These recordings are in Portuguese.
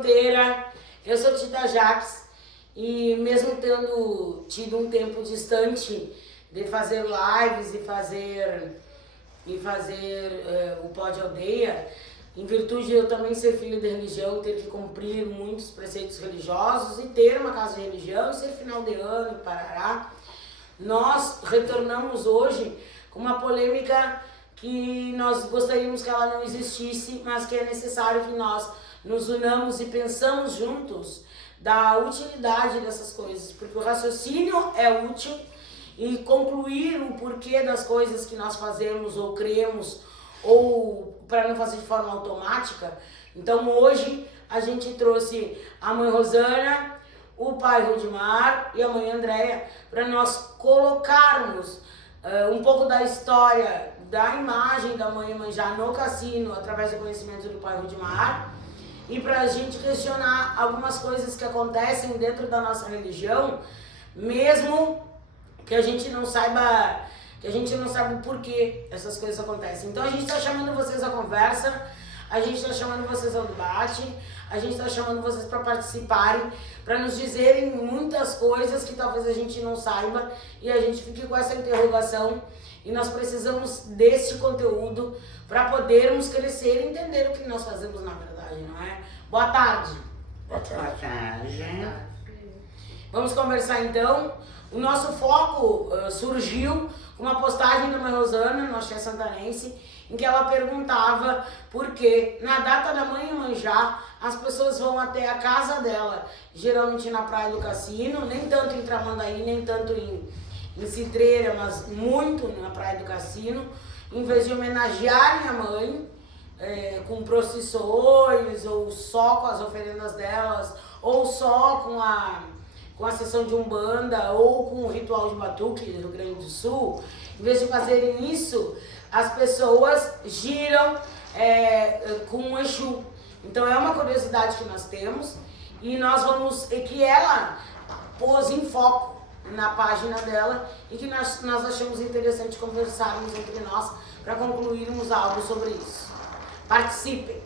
Fronteira, eu sou Tita Jaques e mesmo tendo tido um tempo distante de fazer lives e fazer o Pod Aldeia, em virtude de eu também ser filho de religião e ter que cumprir muitos preceitos religiosos e ter uma casa de religião e ser final de ano e parará, nós retornamos hoje com uma polêmica que nós gostaríamos que ela não existisse, mas que é necessário que nós nos unamos e pensamos juntos da utilidade dessas coisas, porque o raciocínio é útil e concluir o porquê das coisas que nós fazemos ou cremos ou para não fazer de forma automática. Então hoje a gente trouxe a mãe Rosana, o pai Rudimar e a mãe Andréia para nós colocarmos um pouco da história da imagem da mãe Iemanjá no cassino através do conhecimento do pai Rudimar e para a gente questionar algumas coisas que acontecem dentro da nossa religião, mesmo que a gente não saiba o porquê essas coisas acontecem. Então a gente está chamando vocês à conversa, a gente está chamando vocês ao debate, a gente está chamando vocês para participarem, para nos dizerem muitas coisas que talvez a gente não saiba e a gente fique com essa interrogação e nós precisamos desse conteúdo para podermos crescer e entender o que nós fazemos na verdade, não é? Boa tarde. Boa tarde. Boa tarde. Vamos conversar então. O nosso foco surgiu com uma postagem da mãe Rosana, no Axé Santanense, em que ela perguntava por que na data da mãe Iemanjá as pessoas vão até a casa dela, geralmente na Praia do Cassino, nem tanto em Tramandaí, nem tanto em Cidreira, mas muito na Praia do Cassino, em vez de homenagearem a mãe com procissões, ou só com as oferendas delas, ou só com a sessão de Umbanda ou com o ritual de Batuque do Rio Grande do Sul. Em vez de fazerem isso, as pessoas giram com o Exu. Então é uma curiosidade que nós temos e nós vamos, e que ela pôs em foco na página dela e que nós achamos interessante conversarmos entre nós para concluirmos algo sobre isso. Participem.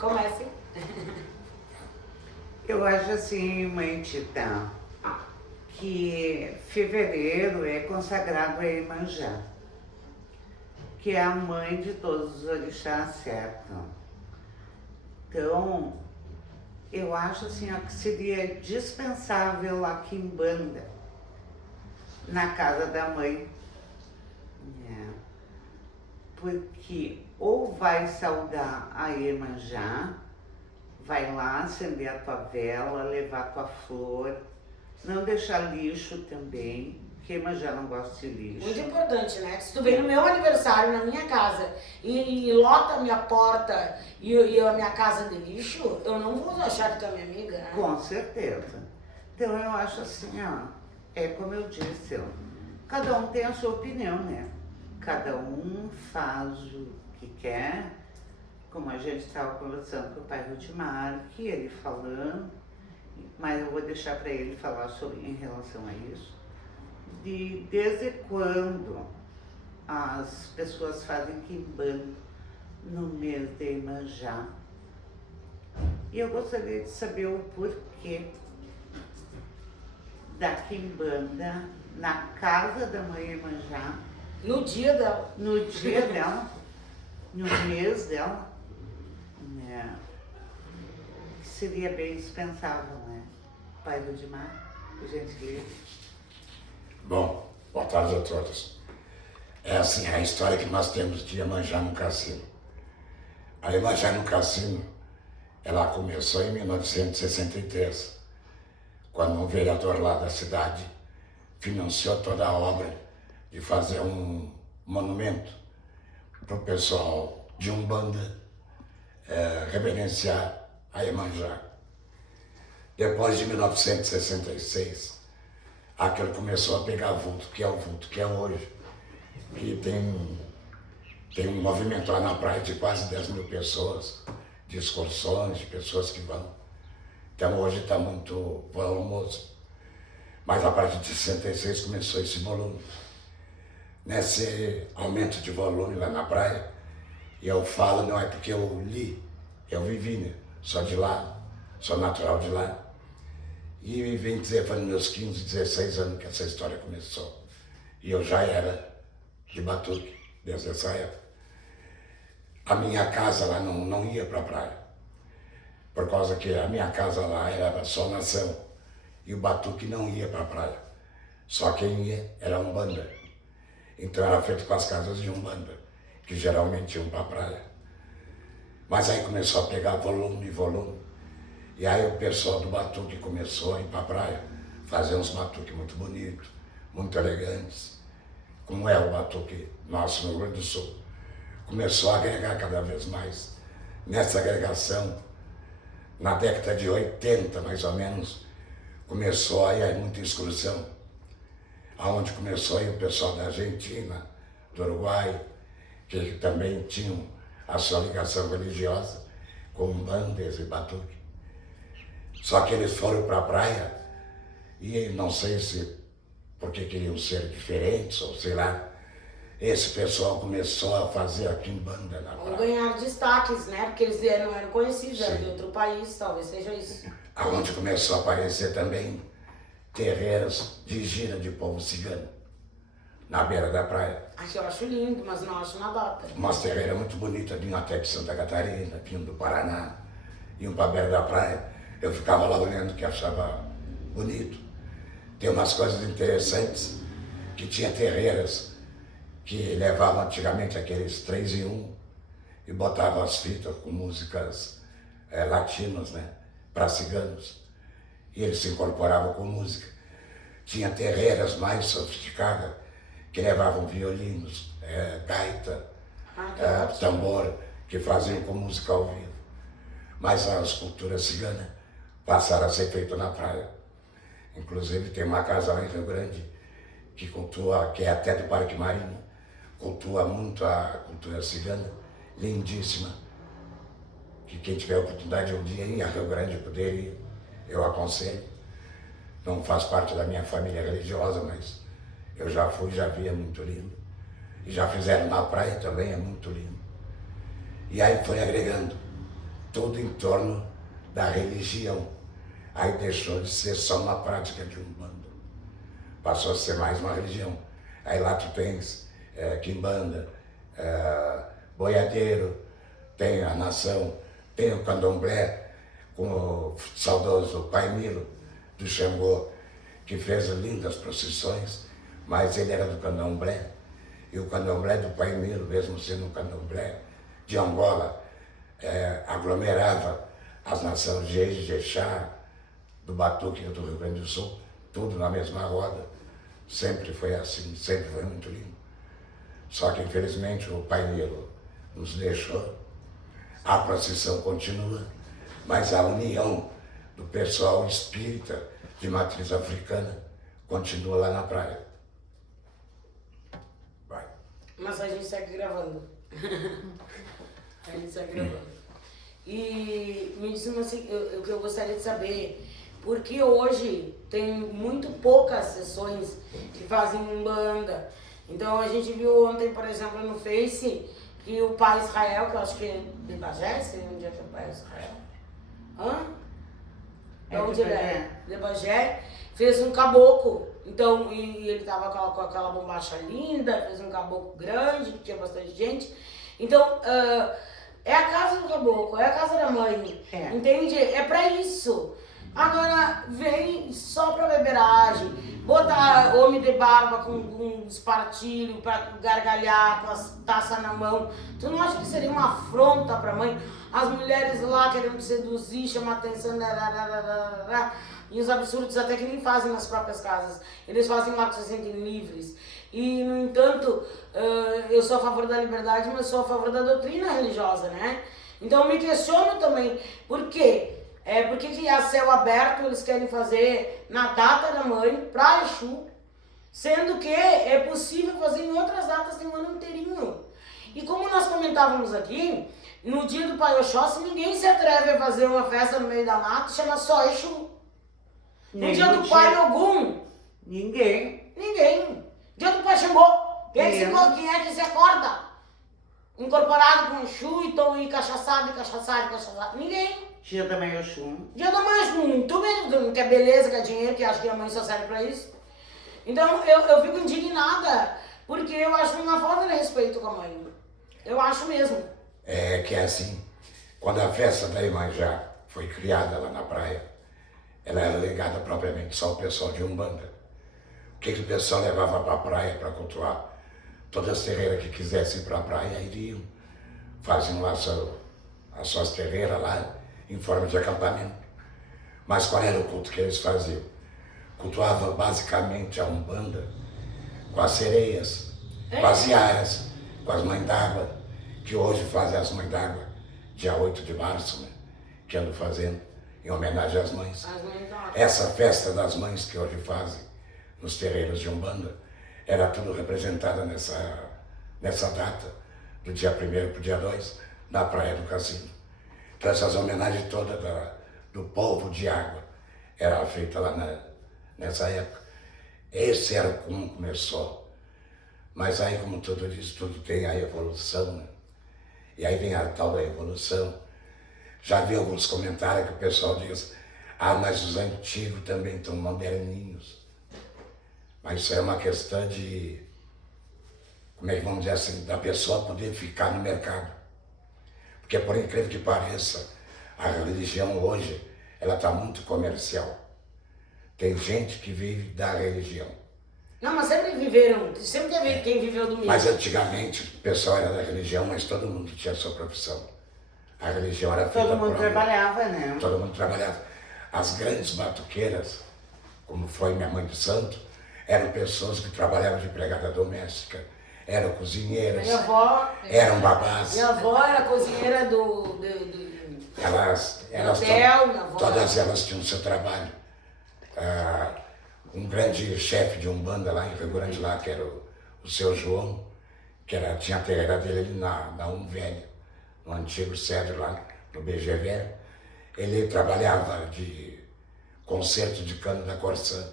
Comecem. Eu acho assim, mãe Tita, que fevereiro é consagrado a Iemanjá, que é a mãe de todos os orixás, certo? Então, eu acho assim, ó, que seria dispensável a quimbanda na casa da mãe, porque ou vai saudar a Iemanjá, vai lá acender a tua vela, levar a tua flor, não deixar lixo também, porque Iemanjá não gosta de lixo. Muito importante, né? Se tu vem no meu aniversário, na minha casa, e lota a minha porta e a minha casa de lixo, eu não vou achar que tu é minha amiga, né? Com certeza. Então eu acho assim, ó, é como eu disse, ó, cada um tem a sua opinião, né? Cada um faz o que quer, como a gente estava conversando com o pai Rudimar, que ele falando, mas eu vou deixar para ele falar sobre em relação a isso, desde quando as pessoas fazem quimbanda no mês de Iemanjá. E eu gostaria de saber o porquê da quimbanda na casa da mãe Iemanjá. No dia dela. No dia dela, no mês dela, né? Que seria bem dispensável, né? Pai Rudimar, por gentileza. Bom, boa tarde a todos. É assim, a história que nós temos de Iemanjá no cassino. A Iemanjá no cassino, ela começou em 1963, quando um vereador lá da cidade financiou toda a obra de fazer um monumento para o pessoal de Umbanda reverenciar a Iemanjá. Depois de 1966, aquilo começou a pegar vulto que é hoje, que tem um movimento lá na praia de quase 10 mil pessoas, de excursões, de pessoas que vão. Então hoje está muito volumoso. Mas a partir de 66 começou esse volume. Nesse aumento de volume lá na praia, e eu falo, não é porque eu li, eu vivi, né? Só de lá. sou natural de lá. E vem dizer, foi nos meus 15, 16 anos que essa história começou. E eu já era de Batuque, desde essa época. A minha casa lá não ia para a praia, por causa que a minha casa lá era só nação, e o Batuque não ia para a praia. Só quem ia era Umbanda. Então era feito com as casas de Umbanda, que geralmente iam para a praia. Mas aí começou a pegar volume, e aí o pessoal do Batuque começou a ir para a praia, fazer uns batuques muito bonitos, muito elegantes, como é o Batuque nosso no Rio Grande do Sul. Começou a agregar cada vez mais. Nessa agregação, na década de 80, mais ou menos, começou a ir muita excursão, aonde começou a ir o pessoal da Argentina, do Uruguai, que também tinham a sua ligação religiosa com bandas e batuque. Só que eles foram para a praia e não sei se porque queriam ser diferentes ou sei lá, esse pessoal começou a fazer a quimbanda na praia. Ou ganhar destaques, né? Porque eles não eram conhecidos, eram de outro país, talvez seja isso. Aonde começou a aparecer também terreiros de gira de povo cigano, na beira da praia. Aqui eu acho lindo, mas não acho na data. Umas terreiras muito bonitas, vinham até de Santa Catarina, vinham do Paraná, iam para a beira da praia. Eu ficava lá olhando, que achava bonito. Tem umas coisas interessantes, que tinha terreiras que levavam antigamente aqueles 3 em 1 e botavam as fitas com músicas latinas, né, para ciganos. E eles se incorporavam com música. Tinha terreiras mais sofisticadas que levavam violinos, gaita, tambor, que faziam com música ao vivo. Mas as culturas ciganas passaram a ser feitas na praia. Inclusive tem uma casa lá em Rio Grande que cultua, que é até do Parque Marinho, cultua muito a cultura cigana, lindíssima. Que quem tiver a oportunidade de um dia ir a Rio Grande poder ir, eu aconselho. Não faz parte da minha família religiosa, mas eu já fui, já vi, é muito lindo. E já fizeram na praia também, é muito lindo. E aí foi agregando tudo em torno da religião. Aí deixou de ser só uma prática de Umbanda. Passou a ser mais uma religião. Aí lá tu tens quimbanda, boiadeiro, tem a nação, tem o candomblé, com o saudoso Pai Milo, do Xangô, que fez lindas procissões, mas ele era do candomblé. E o candomblé do Pai Milo, mesmo sendo um candomblé de Angola, aglomerava as nações Jeje, Jexá, do Batuque e do Rio Grande do Sul, tudo na mesma roda. Sempre foi assim, sempre foi muito lindo. Só que infelizmente o Pai Milo nos deixou, a procissão continua, mas a união do pessoal espírita de matriz africana continua lá na praia. Vai. Mas a gente segue gravando. A gente segue gravando. E me diz assim, o que eu gostaria de saber, porque hoje tem muito poucas sessões que fazem Umbanda. Então a gente viu ontem, por exemplo, no Face, que o pai Israel, que eu acho que é de Bagé, sei onde é que é o pai Israel. Hã? É onde de ele é? Bagé. De Bagé. Fez um caboclo. Então, e ele tava com aquela bombacha linda, fez um caboclo grande, que tinha bastante gente. Então, é a casa do caboclo, é a casa da mãe. É. Entende? É pra isso. Agora, vem só pra beberagem, botar homem de barba com espartilho pra gargalhar, com as taças na mão. Tu não acha que seria uma afronta pra mãe? As mulheres lá querendo seduzir, chamar atenção, e os absurdos até que nem fazem nas próprias casas. Eles fazem lá que se sentem livres. E, no entanto, eu sou a favor da liberdade, mas sou a favor da doutrina religiosa, né? Então, eu me questiono também, por quê? Por que a céu aberto eles querem fazer na data da mãe, pra Exu, sendo que é possível fazer em outras datas do ano inteirinho. E como nós comentávamos aqui, no dia do Pai Oxóssi, ninguém se atreve a fazer uma festa no meio da mata, chama só Exu. No dia do Pai Ogum, Ninguém. Dia do Pai Xangô, quem é que se acorda? Incorporado com Exu e cachaçado, ninguém. Dia da Mãe Oxum. Dia da Mãe Oxum, tu mesmo, que é beleza, que é dinheiro, que acha que a mãe só serve pra isso. Então eu fico indignada, porque eu acho uma falta de respeito com a mãe. Eu acho mesmo. É que é assim, quando a festa da Iemanjá foi criada lá na praia, ela era ligada propriamente só ao pessoal de Umbanda. O que o pessoal levava para a praia para cultuar? Todas as terreiras que quisessem ir para a praia iriam, faziam lá as suas terreiras lá em forma de acampamento. Mas qual era o culto que eles faziam? Cultuava basicamente a Umbanda com as sereias, com as iaras, com as mães d'água, que hoje fazem as mães d'água, dia 8 de março, né? Que andam fazendo em homenagem às mães. Essa festa das mães que hoje fazem nos terreiros de Umbanda, era tudo representada nessa data, do dia 1º para o dia 2, na Praia do Cassino. Então essas homenagens todas do povo de água era feita lá nessa época. Esse era como começou. Mas aí, como tudo diz, tudo tem a evolução, né? E aí vem a tal da evolução. Já vi alguns comentários que o pessoal diz, mas os antigos também estão moderninhos. Mas isso é uma questão de, como é que vamos dizer assim, da pessoa poder ficar no mercado. Porque por incrível que pareça, a religião hoje, ela está muito comercial. Tem gente que vive da religião. Não, mas sempre viveram, sempre teve quem viveu do mesmo. Mas antigamente o pessoal era da religião, mas todo mundo tinha a sua profissão. A religião era feita Todo mundo por amor. trabalhava, né? Todo mundo trabalhava. As grandes batuqueiras, como foi minha mãe de santo, eram pessoas que trabalhavam de empregada doméstica, eram cozinheiras, Minha avó, eram babás. minha avó era cozinheira do Elas hotel, minha avó. todas elas tinham seu trabalho. Um grande chefe de Umbanda lá em Rio Grande, lá, que era o seu João, que tinha a terreira dele ali na Velha, no antigo Cedro lá, no BGV. Ele trabalhava de concerto de cano da Corsã.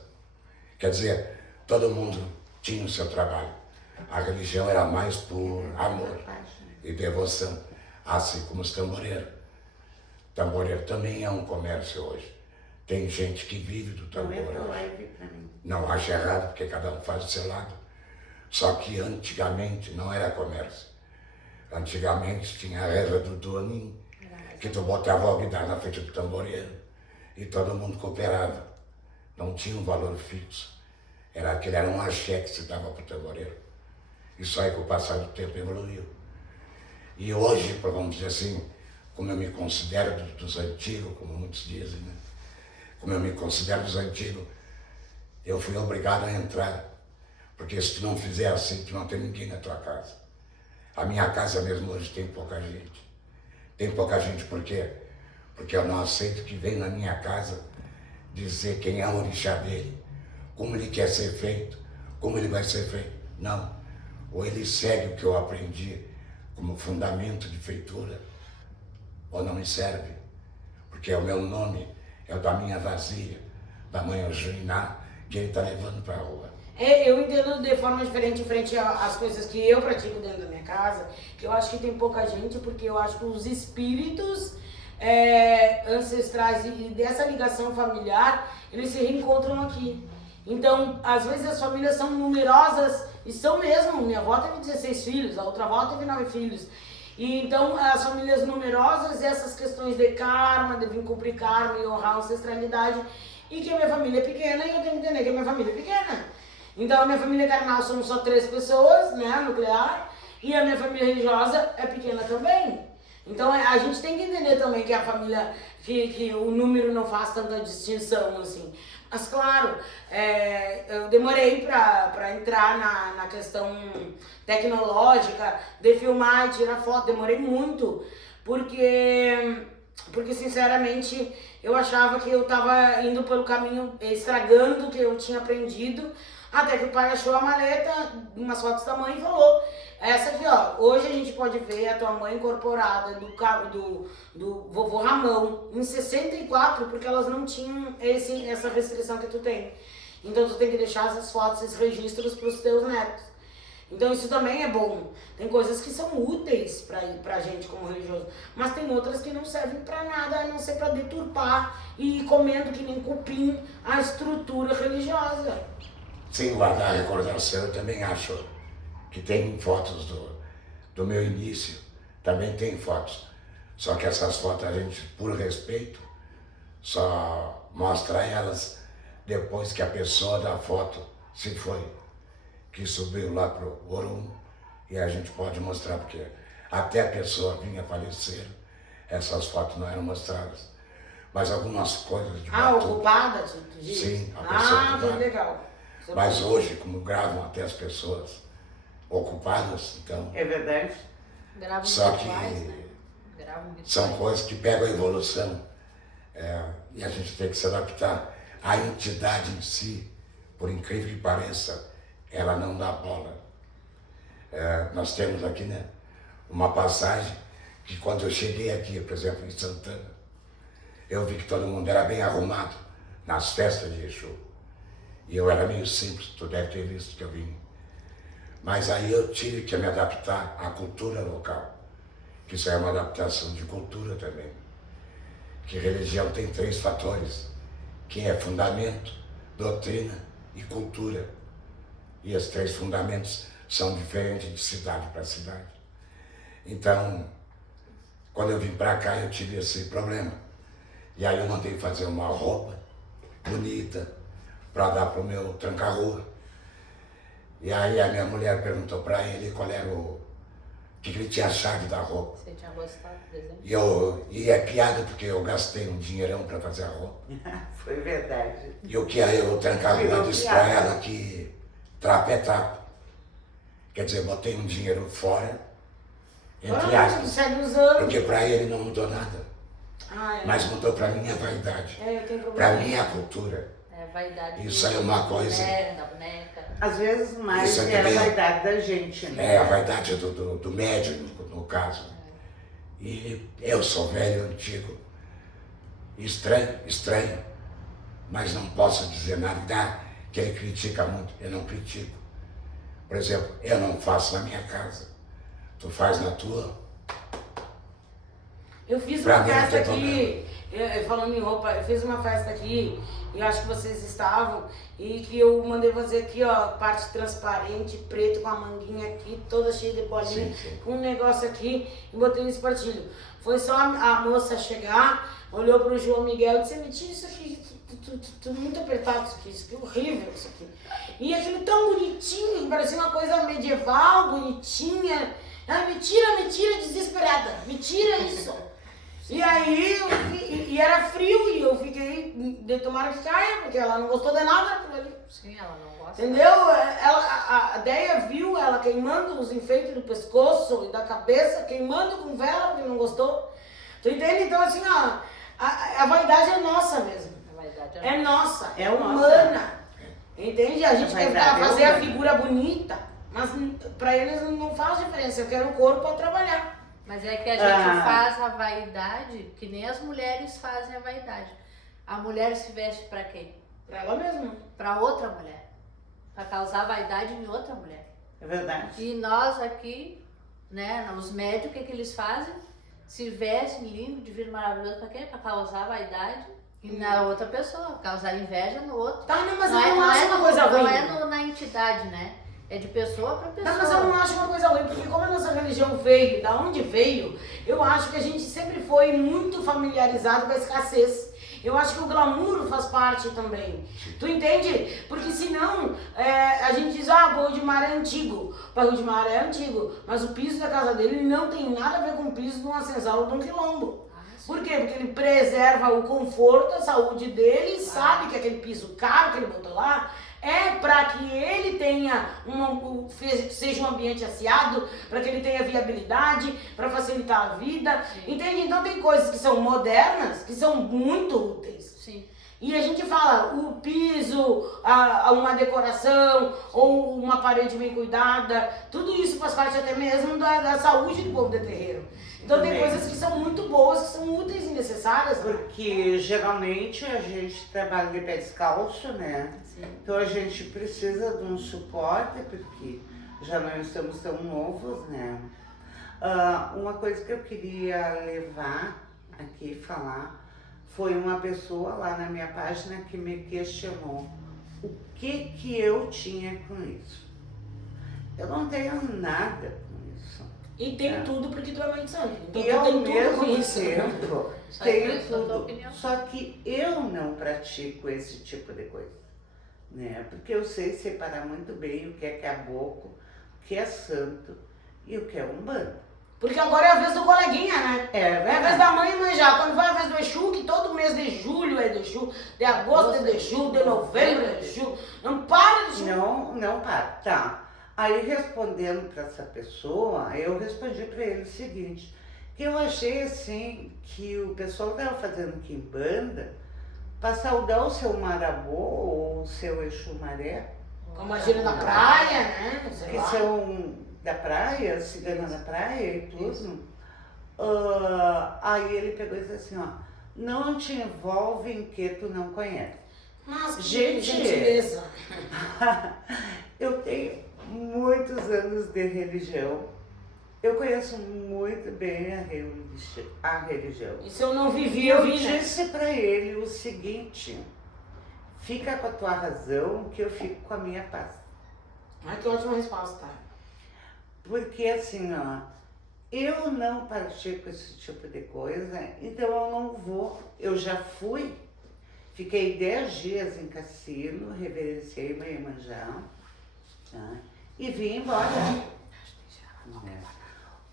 Quer dizer, todo mundo tinha o seu trabalho. A religião era mais por amor e devoção, assim como os tamboreiros. Tamboreiro também é um comércio hoje. Tem gente que vive do tamboreiro. Não acho errado, porque cada um faz o seu lado. Só que antigamente não era comércio. Antigamente tinha a reza do Doninho, que tu botava o guitarra na frente do tamboreiro e todo mundo cooperava. Não tinha um valor fixo. Era um axé que se dava para o tamboreiro. Isso aí, com o passar do tempo, evoluiu. E hoje, vamos dizer assim, como eu me considero dos antigos, como muitos dizem, né? Como eu me considero dos antigos, eu fui obrigado a entrar. Porque se tu não fizer assim, tu não tem ninguém na tua casa. A minha casa mesmo hoje tem pouca gente. Tem pouca gente por quê? Porque eu não aceito que venha na minha casa dizer quem é o orixá dele, como ele quer ser feito, como ele vai ser feito. Não. Ou ele segue o que eu aprendi como fundamento de feitura, ou não me serve. Porque é o meu nome, é o da minha vazia, da mãe Oxuiná, que ele está levando para a rua. Eu entendo de forma diferente frente às coisas que eu pratico dentro da minha casa, que eu acho que tem pouca gente, porque eu acho que os espíritos ancestrais e dessa ligação familiar, eles se reencontram aqui. Então, às vezes as famílias são numerosas, e são mesmo, minha avó teve 16 filhos, a outra avó teve 9 filhos. E então, as famílias numerosas, essas questões de karma, de vir cumprir karma e honrar a ancestralidade, e que a minha família é pequena, e eu tenho que entender que a minha família é pequena. Então, a minha família carnal somos só 3 pessoas, né, nuclear, e a minha família religiosa é pequena também. Então, a gente tem que entender também que a família, que o número não faz tanta distinção, assim. Mas, claro, eu demorei para entrar na questão tecnológica, de filmar e tirar foto, demorei muito, porque sinceramente, eu achava que eu estava indo pelo caminho, estragando o que eu tinha aprendido, até que o pai achou a maleta, umas fotos da mãe e falou, essa aqui, ó, hoje a gente pode ver a tua mãe incorporada do vovô Ramão, em 64, porque elas não tinham essa restrição que tu tem. Então tu tem que deixar essas fotos, esses registros para os teus netos. Então isso também é bom. Tem coisas que são úteis pra gente como religioso, mas tem outras que não servem pra nada, a não ser pra deturpar e ir comendo que nem cupim a estrutura religiosa. Sem guardar a recordação, eu também acho que tem fotos do meu início, também tem fotos. Só que essas fotos a gente, por respeito, só mostra elas depois que a pessoa da foto se foi, que subiu lá pro Orum, e a gente pode mostrar, porque até a pessoa vinha falecer, essas fotos não eram mostradas. Mas algumas coisas de batuque, Ocupada, tu diz? sim, a pessoa ocupada. Que legal. Mas hoje, como gravam até as pessoas ocupadas, então... É verdade? Gravam Só rituais, que né? Gravam rituais. são coisas que pegam a evolução, e a gente tem que se adaptar. A entidade em si, por incrível que pareça, ela não dá bola. Nós temos aqui, né, uma passagem que quando eu cheguei aqui, por exemplo, em Santana, eu vi que todo mundo era bem arrumado nas festas de Exu. E eu era meio simples, tu deve ter visto que eu vim. Mas aí eu tive que me adaptar à cultura local, que isso é uma adaptação de cultura também. Que religião tem 3 fatores, que é fundamento, doutrina e cultura. E esses 3 fundamentos são diferentes de cidade para cidade. Então, quando eu vim para cá, eu tive esse problema. E aí eu mandei fazer uma roupa bonita para dar para o meu tranca-rua. E aí a minha mulher perguntou para ele qual era o que ele tinha achado da roupa. Você tinha gostado do desenho? E é piada porque eu gastei um dinheirão para fazer a roupa. Foi verdade. E o que aí o tranca-rua disse para ela que trapo é trapo. Quer dizer, botei um dinheiro fora, entre aspas, Segue usando. porque para ele não mudou nada. Mas mudou para mim a vaidade. Tem problema. Para mim a cultura. É vaidade. Isso aí é uma coisa. Da boneca. Às vezes mais Isso é a também é- vaidade da gente, né? É a vaidade do médium, no caso. E eu sou velho, antigo, estranho, mas não posso dizer nada que ele critica muito, eu não critico. Por exemplo, eu não faço na minha casa, tu faz na tua. Eu fiz Pra uma mim não festa tem aqui, falando em roupa, eu fiz uma festa aqui, e eu acho que vocês estavam, e que eu mandei fazer aqui, ó, parte transparente, preto, com a manguinha aqui, toda cheia de bolinha, Sim. com um negócio aqui, e botei um espartilho. Foi só a moça chegar, olhou pro João Miguel e disse, me tira isso aqui, muito apertado isso aqui, horrível isso aqui. E aquilo tão bonitinho, parecia uma coisa medieval, bonitinha. Ai, me tira, desesperada, me tira isso. E aí, e era frio e eu fiquei, de tomara que caia, porque ela não gostou de nada daquilo ali. Sim, ela não gosta. Entendeu? A Deia viu ela queimando os enfeites do pescoço e da cabeça, queimando com vela, porque não gostou. Tu entende? Então, assim, ó, a vaidade é nossa mesmo. A vaidade É nossa, é Nossa. humana. Entende? A gente A quer vaidade é fazer a humana. figura bonita, mas pra eles não faz diferença. Eu quero o corpo pra trabalhar. Mas é que a gente faz a vaidade, que nem as mulheres fazem a vaidade. A mulher se veste pra quem? Pra ela mesma. Pra outra mulher. Pra causar vaidade em outra mulher. É verdade. E nós aqui, né, os médicos, o que eles fazem? Se vestem lindo, divino, maravilhoso, pra quê? Pra causar vaidade na outra pessoa, causar inveja no outro. Tá, não, mas eu não acho uma coisa ruim. Não é na entidade, né? É de pessoa pra pessoa. Não, mas eu não acho uma coisa ruim, porque como a nossa religião veio, da onde veio, eu acho que a gente sempre foi muito familiarizado com a escassez. Eu acho que o glamour faz parte também. Tu entende? Porque senão a gente diz, o Rudimar é antigo. O Rudimar é antigo, mas o piso da casa dele não tem nada a ver com o piso de uma senzala ou de um quilombo. Por quê? Porque ele preserva o conforto, a saúde dele, e sabe que aquele piso caro que ele botou lá é para que ele tenha seja um ambiente asseado, para que ele tenha viabilidade, para facilitar a vida. Sim. Entende? Então tem coisas que são modernas, que são muito úteis. Sim. E a gente fala, o piso, uma decoração, ou uma parede bem cuidada, tudo isso faz parte até mesmo da saúde do povo de terreiro. Então tem Também. coisas que são muito boas, que são úteis e necessárias. Né? Porque geralmente a gente trabalha de pé descalço, né? Sim. Então a gente precisa de um suporte, porque já não estamos tão novos, né? Uma coisa que eu queria levar aqui e falar foi uma pessoa lá na minha página que me questionou o que eu tinha com isso. Eu não tenho nada com isso. E tem tudo porque tu é mãe de santo. Então E tu ao tem tudo com mesmo isso. tempo, Só tenho expressa a tua tudo. opinião. Só que eu não pratico esse tipo de coisa. Né? Porque eu sei separar muito bem o que é caboclo, o que é santo e o que é umbanda. Porque agora é a vez do coleguinha, né? É É a vez verdade. da mãe manjar. Quando vai a vez do Exu, que todo mês de julho é de Exu, de agosto é de Exu, de novembro é de Exu. Não para de Exu. Não para. Tá. Aí respondendo para essa pessoa, eu respondi para ele o seguinte, que eu achei assim que o pessoal estava fazendo quimbanda para saudar o seu marabô ou o seu Exu Maré, Como a gira da praia, né? Sei que lá. são da praia, cigana da praia e tudo. Aí ele pegou e disse assim, ó, não te envolve em que tu não conhece. Mas que Gente, gentileza. Eu tenho muitos anos de religião. Eu conheço muito bem a religião. E se eu não E vivi, eu eu vi, né? disse para ele o seguinte, fica com a tua razão que eu fico com a minha paz. Ai, que ótima resposta. Porque assim, ó, eu não pratico esse tipo de coisa, então eu não vou. Eu já fui, fiquei 10 dias em cassino, reverenciei meu Iemanjá, tá? E vim embora.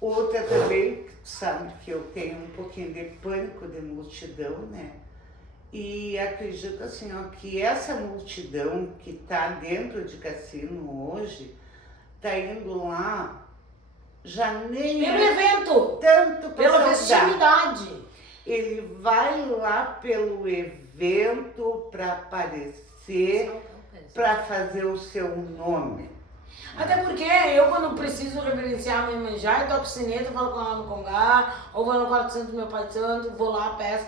Outra também, sabe que eu tenho um pouquinho de pânico de multidão, né? E acredito assim, ó, que essa multidão que está dentro de cassino hoje, tá indo lá, já nem Pelo é evento, tanto pela para saudar. festividade. Ele vai lá pelo evento para aparecer, para fazer o seu nome. Até porque eu, quando preciso reverenciar a minha Iemanjá, eu toco sineta, falo com ela no congá, ou vou no quarto santo do meu pai santo, vou lá, peço,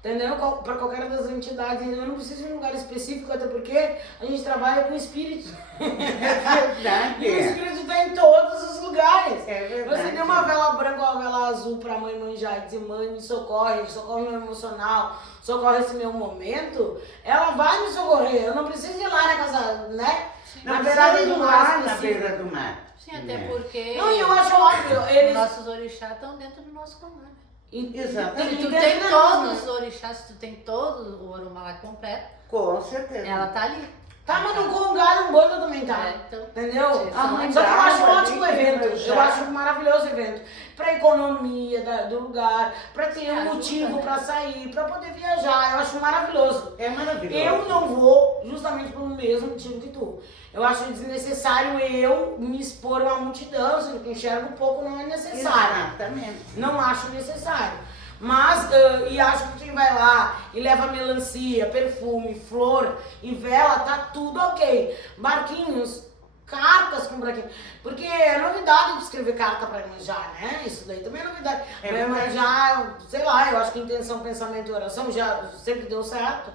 entendeu? Para qualquer das entidades. Eu não preciso de um lugar específico, até porque a gente trabalha com espíritos. É verdade. E o espírito está em todos os lugares. É verdade. Você deu uma vela branca ou uma vela azul para a mãe Iemanjá e dizer, mãe, me socorre meu emocional, socorre esse meu momento, ela vai me socorrer. Eu não preciso ir lá na casa, né? Não Na precisa beirada ir do lá mar na específico. beira do mar. Sim, até né? porque Não, e eu acho óbvio, eles... nossos orixás estão dentro do nosso comando. Exatamente. Se tu dentro tem da todos nossa. os orixás, se tu tem todo o Orumala completo, Com certeza. ela tá ali. Tá, mas no congá, no banda também tá. É, então, Entendeu? Sim. A mãe Só que eu acho um brava, ótimo ali, evento. já. Eu acho um maravilhoso evento. Pra economia do lugar, pra ter Sim, um ajuda, motivo né? pra sair, pra poder viajar. Eu acho maravilhoso. É maravilhoso. Eu não vou justamente pelo mesmo motivo que tu. Eu acho desnecessário eu me expor a uma multidão, sendo que enxergo pouco não é necessário. Exatamente. Não acho necessário. Mas, e acho que quem vai lá e leva melancia, perfume, flor e vela, tá tudo ok. Barquinhos, cartas com buraquinho. Porque é novidade de escrever carta pra Iemanjá, né? Isso daí também é novidade. É Pra Iemanjá, sei lá, eu acho que intenção, pensamento e oração já sempre deu certo.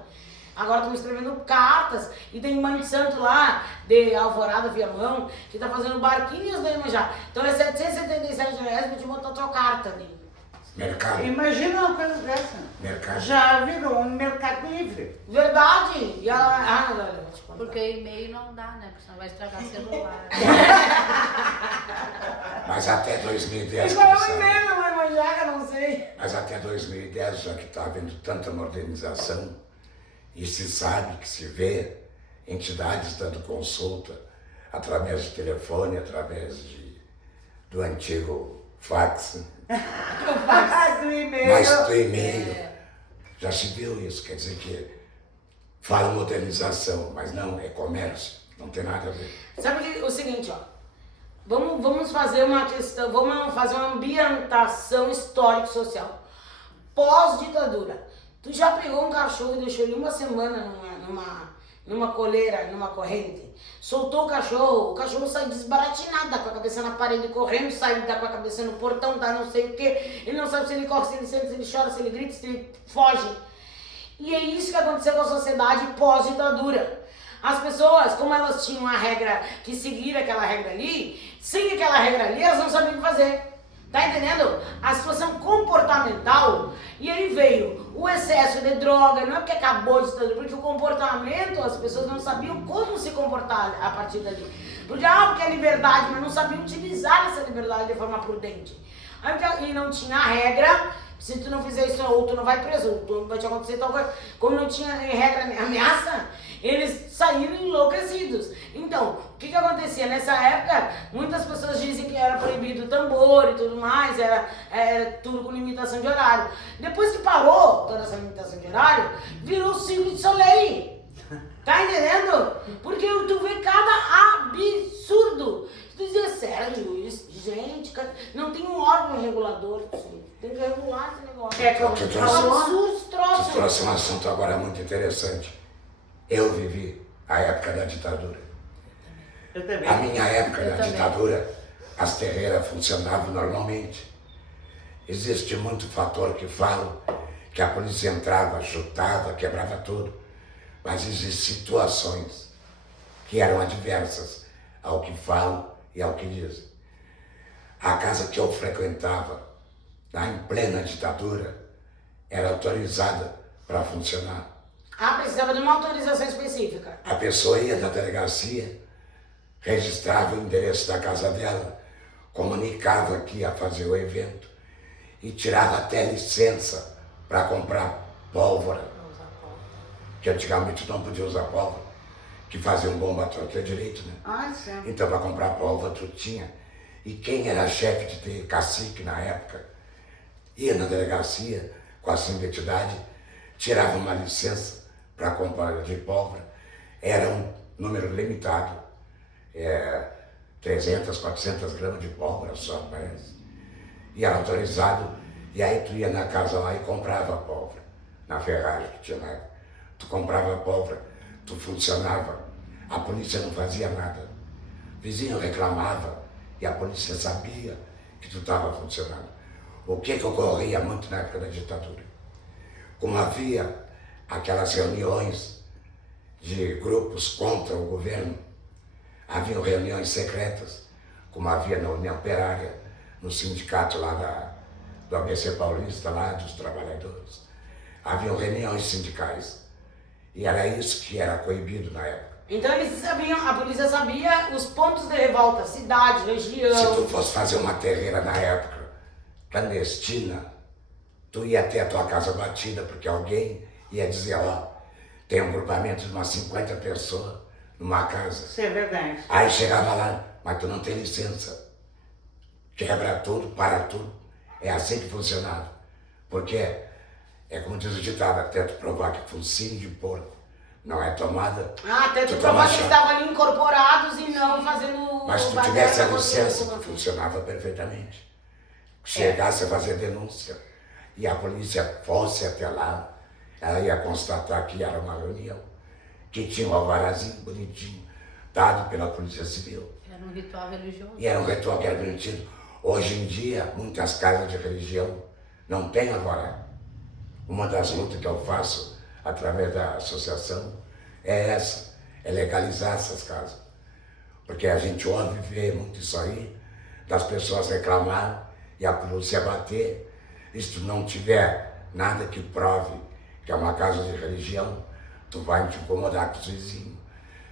Agora estamos escrevendo cartas e tem mãe de santo lá, de Alvorada, Viamão, que tá fazendo barquinhos da Iemanjá. Então é R$777 pra te botar tua carta ali. Mercado. Imagina uma coisa dessa. Mercado. Já virou um mercado livre. Verdade! E ela. Olha, vou te contar. porque e-mail não dá, né? Porque senão vai estragar celular. Mas até 2010, Igual quem o sabe? e-mail, não é manjaca, não sei. Mas até 2010, já que está havendo tanta modernização, e se sabe que se vê entidades dando consulta através de telefone, através do antigo fax, Do e-mail. mas do e-mail. Já se viu isso, quer dizer que fala modernização, mas não, é comércio, não tem nada a ver. Sabe o seguinte, ó. Vamos fazer uma questão, vamos fazer uma ambientação histórico-social. Pós-ditadura. Tu já pegou um cachorro e deixou ele uma semana numa coleira, numa corrente? Soltou o cachorro sai desbaratinado, com a cabeça na parede, correndo, sai com a cabeça no portão, dá não sei o quê. Ele não sabe se ele corre, se ele senta, se ele chora, se ele grita, se ele foge. E é isso que aconteceu com a sociedade pós-ditadura. As pessoas, como elas tinham a regra, que seguir aquela regra ali, sem aquela regra ali, elas não sabiam o que fazer. Tá entendendo? A situação comportamental, e aí veio o excesso de droga, não é porque acabou de tudo, porque o comportamento, as pessoas não sabiam como se comportar a partir dali. Porque é liberdade, mas não sabiam utilizar essa liberdade de forma prudente. Aí, e não tinha regra, se tu não fizer isso, ou tu não vai preso, ou tu vai te acontecer tal coisa. Como não tinha regra nem ameaça, eles saíram enlouquecidos. Então, o que acontecia? Nessa época, muitas pessoas dizem que era proibido o tambor e tudo mais, era tudo com limitação de horário. Depois que parou toda essa limitação de horário, virou o Cirque du Soleil. Tá entendendo? Porque tu vê cada absurdo. Tu dizia, sério, isso, gente, não tem um órgão regulador, tem que regular esse negócio. É como tu tu trouxe, falou. tu trouxe um assunto agora muito interessante. Eu vivi a época da ditadura. Eu também. A minha época Eu da também. ditadura, as terreiras funcionavam normalmente. Existe muito fator que falam que a polícia entrava, chutava, quebrava tudo. Mas existem situações que eram adversas ao que falam e ao que dizem. A casa que eu frequentava, lá em plena ditadura, era autorizada para funcionar. Ah, precisava de uma autorização específica. A pessoa ia na delegacia, registrava o endereço da casa dela, comunicava que ia fazer o evento e tirava até licença para comprar pólvora, que antigamente não podia usar pólvora, que faziam bomba à torta direito, né? Ah, sim. Então para comprar pólvora tu tinha. E quem era chefe de cacique na época, ia na delegacia com a sua identidade, tirava uma licença para comprar de pólvora, era um número limitado, 300, 400 gramas de pólvora só, parece. E era autorizado, e aí tu ia na casa lá e comprava pólvora, na Ferrari que tinha na época. Tu comprava pólvora, tu funcionava, a polícia não fazia nada. O vizinho reclamava e a polícia sabia que tu estava funcionando. O que ocorria muito na época da ditadura? Como havia aquelas reuniões de grupos contra o governo, haviam reuniões secretas, como havia na União Operária, no sindicato lá do ABC Paulista, lá dos trabalhadores. Haviam reuniões sindicais. E era isso que era coibido na época. Então eles sabiam, a polícia sabia os pontos de revolta, cidade, região. Se tu fosse fazer uma terreira na época, clandestina, tu ia ter a tua casa batida, porque alguém ia dizer, ó, tem um grupamento de umas 50 pessoas numa casa. Isso é verdade. Aí chegava lá, mas tu não tem licença. Quebra tudo, para tudo. É assim que funcionava. Porque é como diz o ditado, até tu provar que focinho de porco não é tomada. Ah, até tu tu provar toma que chá. estavam ali incorporados e não fazendo... Mas se tu baderna tivesse a contra licença, o- tu funcionava perfeitamente. Chegasse a fazer denúncia e a polícia fosse até lá, ela ia constatar que era uma reunião, que tinha um alvarazinho bonitinho, dado pela Polícia Civil. Era um ritual religioso. E era um ritual que era permitido. Hoje em dia, muitas casas de religião não têm alvará. Uma das lutas que eu faço através da associação é essa, é legalizar essas casas. Porque a gente ouve e vê muito isso aí, das pessoas reclamar e a polícia bater. E se tu não tiver nada que prove que é uma casa de religião, tu vai te incomodar com os vizinhos,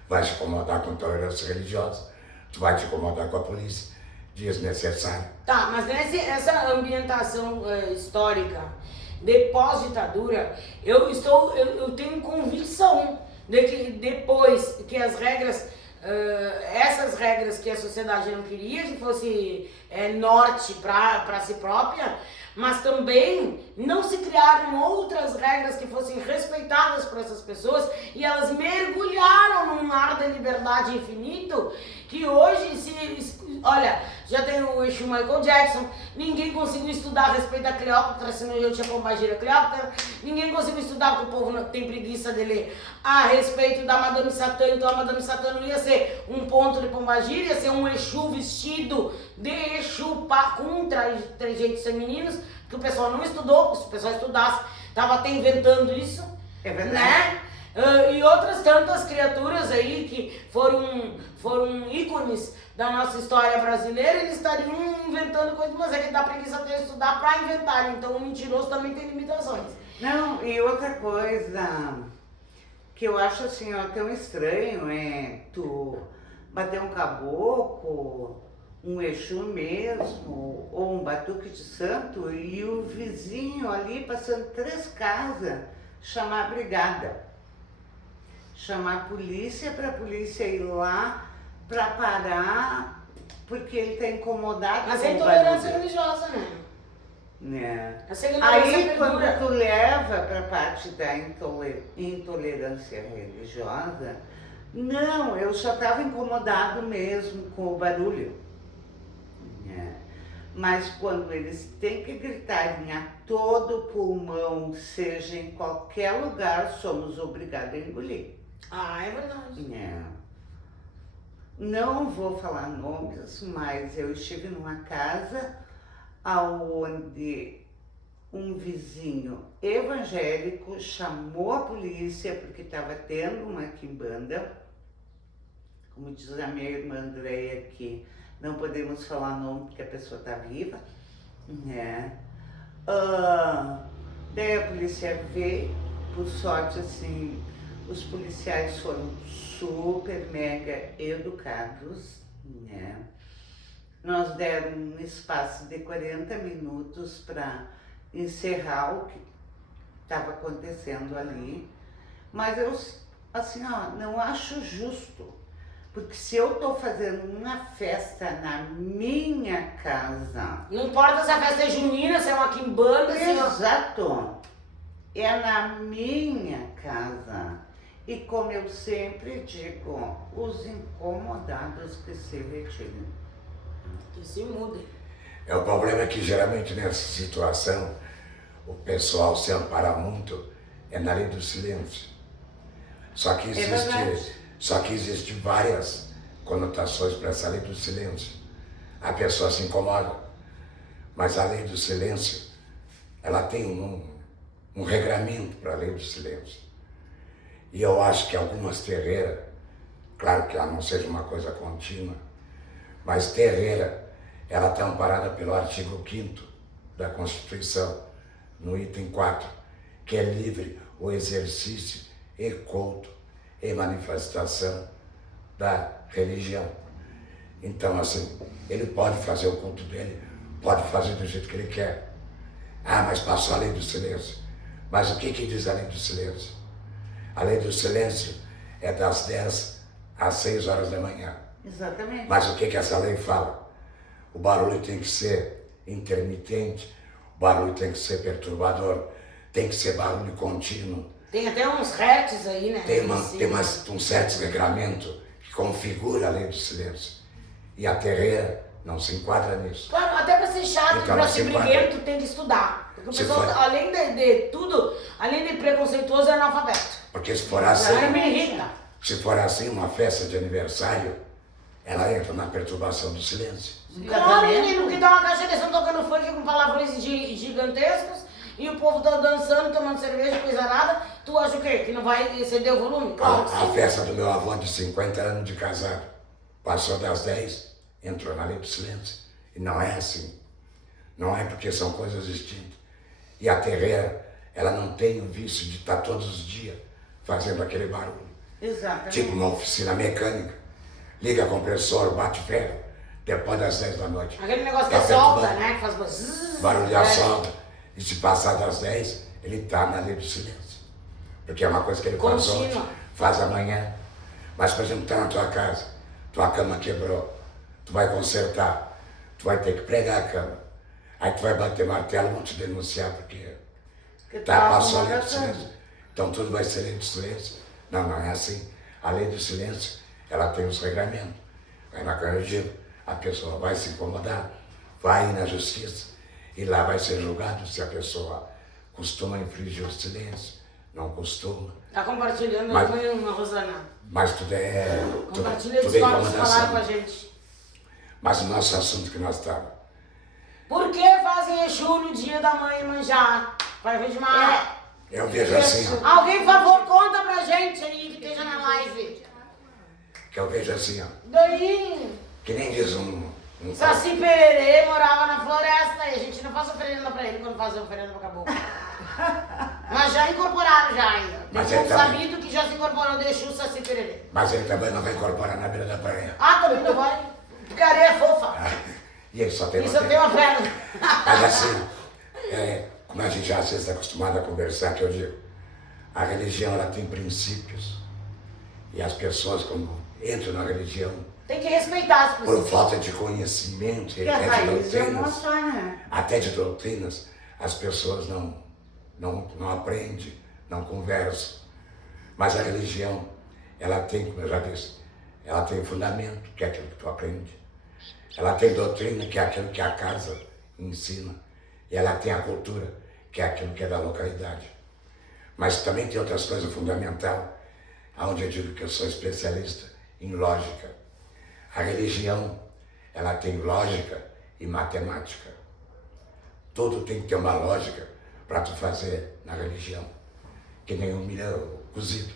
vai te incomodar com tolerância religiosa, tu vai te incomodar com a polícia, desnecessário. Tá, mas essa ambientação histórica de pós-ditadura, eu tenho convicção de que depois que as regras, essas regras que a sociedade não queria que fosse norte para si própria, mas também não se criaram outras regras que fossem respeitadas por essas pessoas e elas mergulharam num mar de liberdade infinito que hoje olha, já tem o eixo Michael Jackson, ninguém conseguiu estudar a respeito da Cleópatra, senão eu tinha Pombagira Cleópatra, ninguém conseguiu estudar porque o povo não tem preguiça de ler a respeito da Madame Satã, então a Madame Satã não ia ser um ponto de Pombagira, ia ser um Exu vestido de Exu com trejeitos femininos, que o pessoal não estudou, porque se o pessoal estudasse, estava até inventando isso, É verdade. né? E outras tantas criaturas aí que foram ícones da nossa história brasileira, eles estariam inventando coisas, mas é que dá preguiça de estudar para inventar, então o mentiroso também tem limitações. Não, e outra coisa que eu acho assim, ó, tão estranho é tu bater um caboclo, um Exu mesmo, ou um batuque de santo, e o vizinho ali passando 3 casas chamar a brigada, chamar a polícia para a polícia ir lá para parar, porque ele está incomodado. Mas com é o intolerância barulho. religiosa, né? Né? Essa ignorância Aí quando perdura. tu leva para a parte da intolerância religiosa, não, eu só estava incomodado mesmo com o barulho. Né? Mas quando eles têm que gritarem a todo pulmão, seja em qualquer lugar, somos obrigados a engolir. Ah, é verdade. Né? Não vou falar nomes, mas eu estive numa casa onde um vizinho evangélico chamou a polícia porque estava tendo uma quimbanda. Como diz a minha irmã Andréia aqui, não podemos falar nome porque a pessoa está viva. Né? Daí a polícia veio, por sorte assim, os policiais foram super mega educados, né? Nós deram um espaço de 40 minutos para encerrar o que estava acontecendo ali, mas eu, assim, ó, não acho justo, porque se eu estou fazendo uma festa na minha casa... Não importa se a festa é junina, se é uma quimbanda, se é... Exato, é na minha casa. E como eu sempre digo, os incomodados que se retirem. Que se mudem. O problema é que geralmente nessa situação o pessoal se ampara muito na lei do silêncio. Só que existe várias conotações para essa lei do silêncio. A pessoa se incomoda, mas a lei do silêncio, ela tem um regramento para a lei do silêncio. E eu acho que algumas terreiras, claro que ela não seja uma coisa contínua, mas terreira, ela está amparada pelo artigo 5º da Constituição, no item 4, que é livre o exercício e culto e manifestação da religião. Então, assim, ele pode fazer o culto dele, pode fazer do jeito que ele quer. Ah, mas passou a lei do silêncio. Mas o que diz a lei do silêncio? A lei do silêncio é das 10 às 6 horas da manhã. Exatamente. Mas o que essa lei fala? O barulho tem que ser intermitente, o barulho tem que ser perturbador, tem que ser barulho contínuo. Tem até uns hertz aí, né? Tem um certo regramento que configura a lei do silêncio. E a terreira não se enquadra nisso. Claro, até pra ser chato, Então, pra não ser se enquadra. briguento, tem que estudar. Porque o Se pessoal, for- além de tudo, além de preconceituoso, é analfabeto. Porque se for assim, Aí me irrita. uma festa de aniversário, ela entra na perturbação do silêncio. Claro, menino, que dá uma caixa de som tocando funk com palavrões gigantescos e o povo tá dançando, tomando cerveja, coisa nada. Tu acha o quê? Que não vai exceder o volume? Claro que A sim. festa do meu avô de 50 anos de casado, passou das 10, entrou na lei do silêncio. E não é assim. Não é porque são coisas distintas. E a terreira, ela não tem o vício de estar todos os dias fazendo aquele barulho. Exatamente. Tipo uma oficina mecânica. Liga compressor, bate ferro, depois das 10 da noite. Aquele negócio Tá que solta, perturbando. né? Que faz bzzz. Barulho É. solda. E se passar das 10, ele está na lei do silêncio. Porque é uma coisa que ele faz Contínua. hoje, faz amanhã. Mas, por exemplo, está na tua casa, tua cama quebrou, tu vai consertar, tu vai ter que pregar a cama. Aí tu vai bater martelo e vão te denunciar porque passou a lei do silêncio. Então tudo vai ser lei do silêncio. Não, não é assim. A lei do silêncio, ela tem os regramentos. Aí na cara eu digo, a pessoa vai se incomodar, vai ir na justiça e lá vai ser julgado se a pessoa costuma infringir o silêncio, não costuma. Tá compartilhando Mas- aí com a Rosana. Mas tudo é Compartilha tudo é os fatos que falaram com a incomodação. gente. Mas o nosso assunto que nós estávamos. Por que fazem Exu no dia da mãe manjar? Para ver de uma... Eu vejo assim, ó. Alguém, por favor, conta pra gente que eu vejo assim, ó, Daí, que nem diz um Saci Pererê morava na floresta e a gente não faz oferenda pra ele quando faz oferenda pra caboclo. Mas já incorporaram já ainda. Mas Tem um ele também. sabido que já se incorporou, deixou o Saci Pererê. Mas ele também não vai incorporar na beira da praia. Ah, também não vai? Porque a areia é fofa. E ele só tem Isso eu tenho uma perna. Mas assim, como a gente já às vezes está acostumado a conversar, que eu digo, a religião ela tem princípios. E as pessoas, quando entram na religião, Tem que respeitar as por pessoas. falta de conhecimento, Porque a até de raiz é doutrinas, uma só, né? até de doutrinas, as pessoas não aprendem, não conversam. Mas a religião, ela tem, como eu já disse, ela tem fundamento, que é aquilo que tu aprende. Ela tem doutrina, que é aquilo que a casa ensina. E ela tem a cultura, que é aquilo que é da localidade. Mas também tem outras coisas fundamentais, onde eu digo que eu sou especialista em lógica. A religião, ela tem lógica e matemática. Tudo tem que ter uma lógica para tu fazer na religião. Que nem um milho cozido.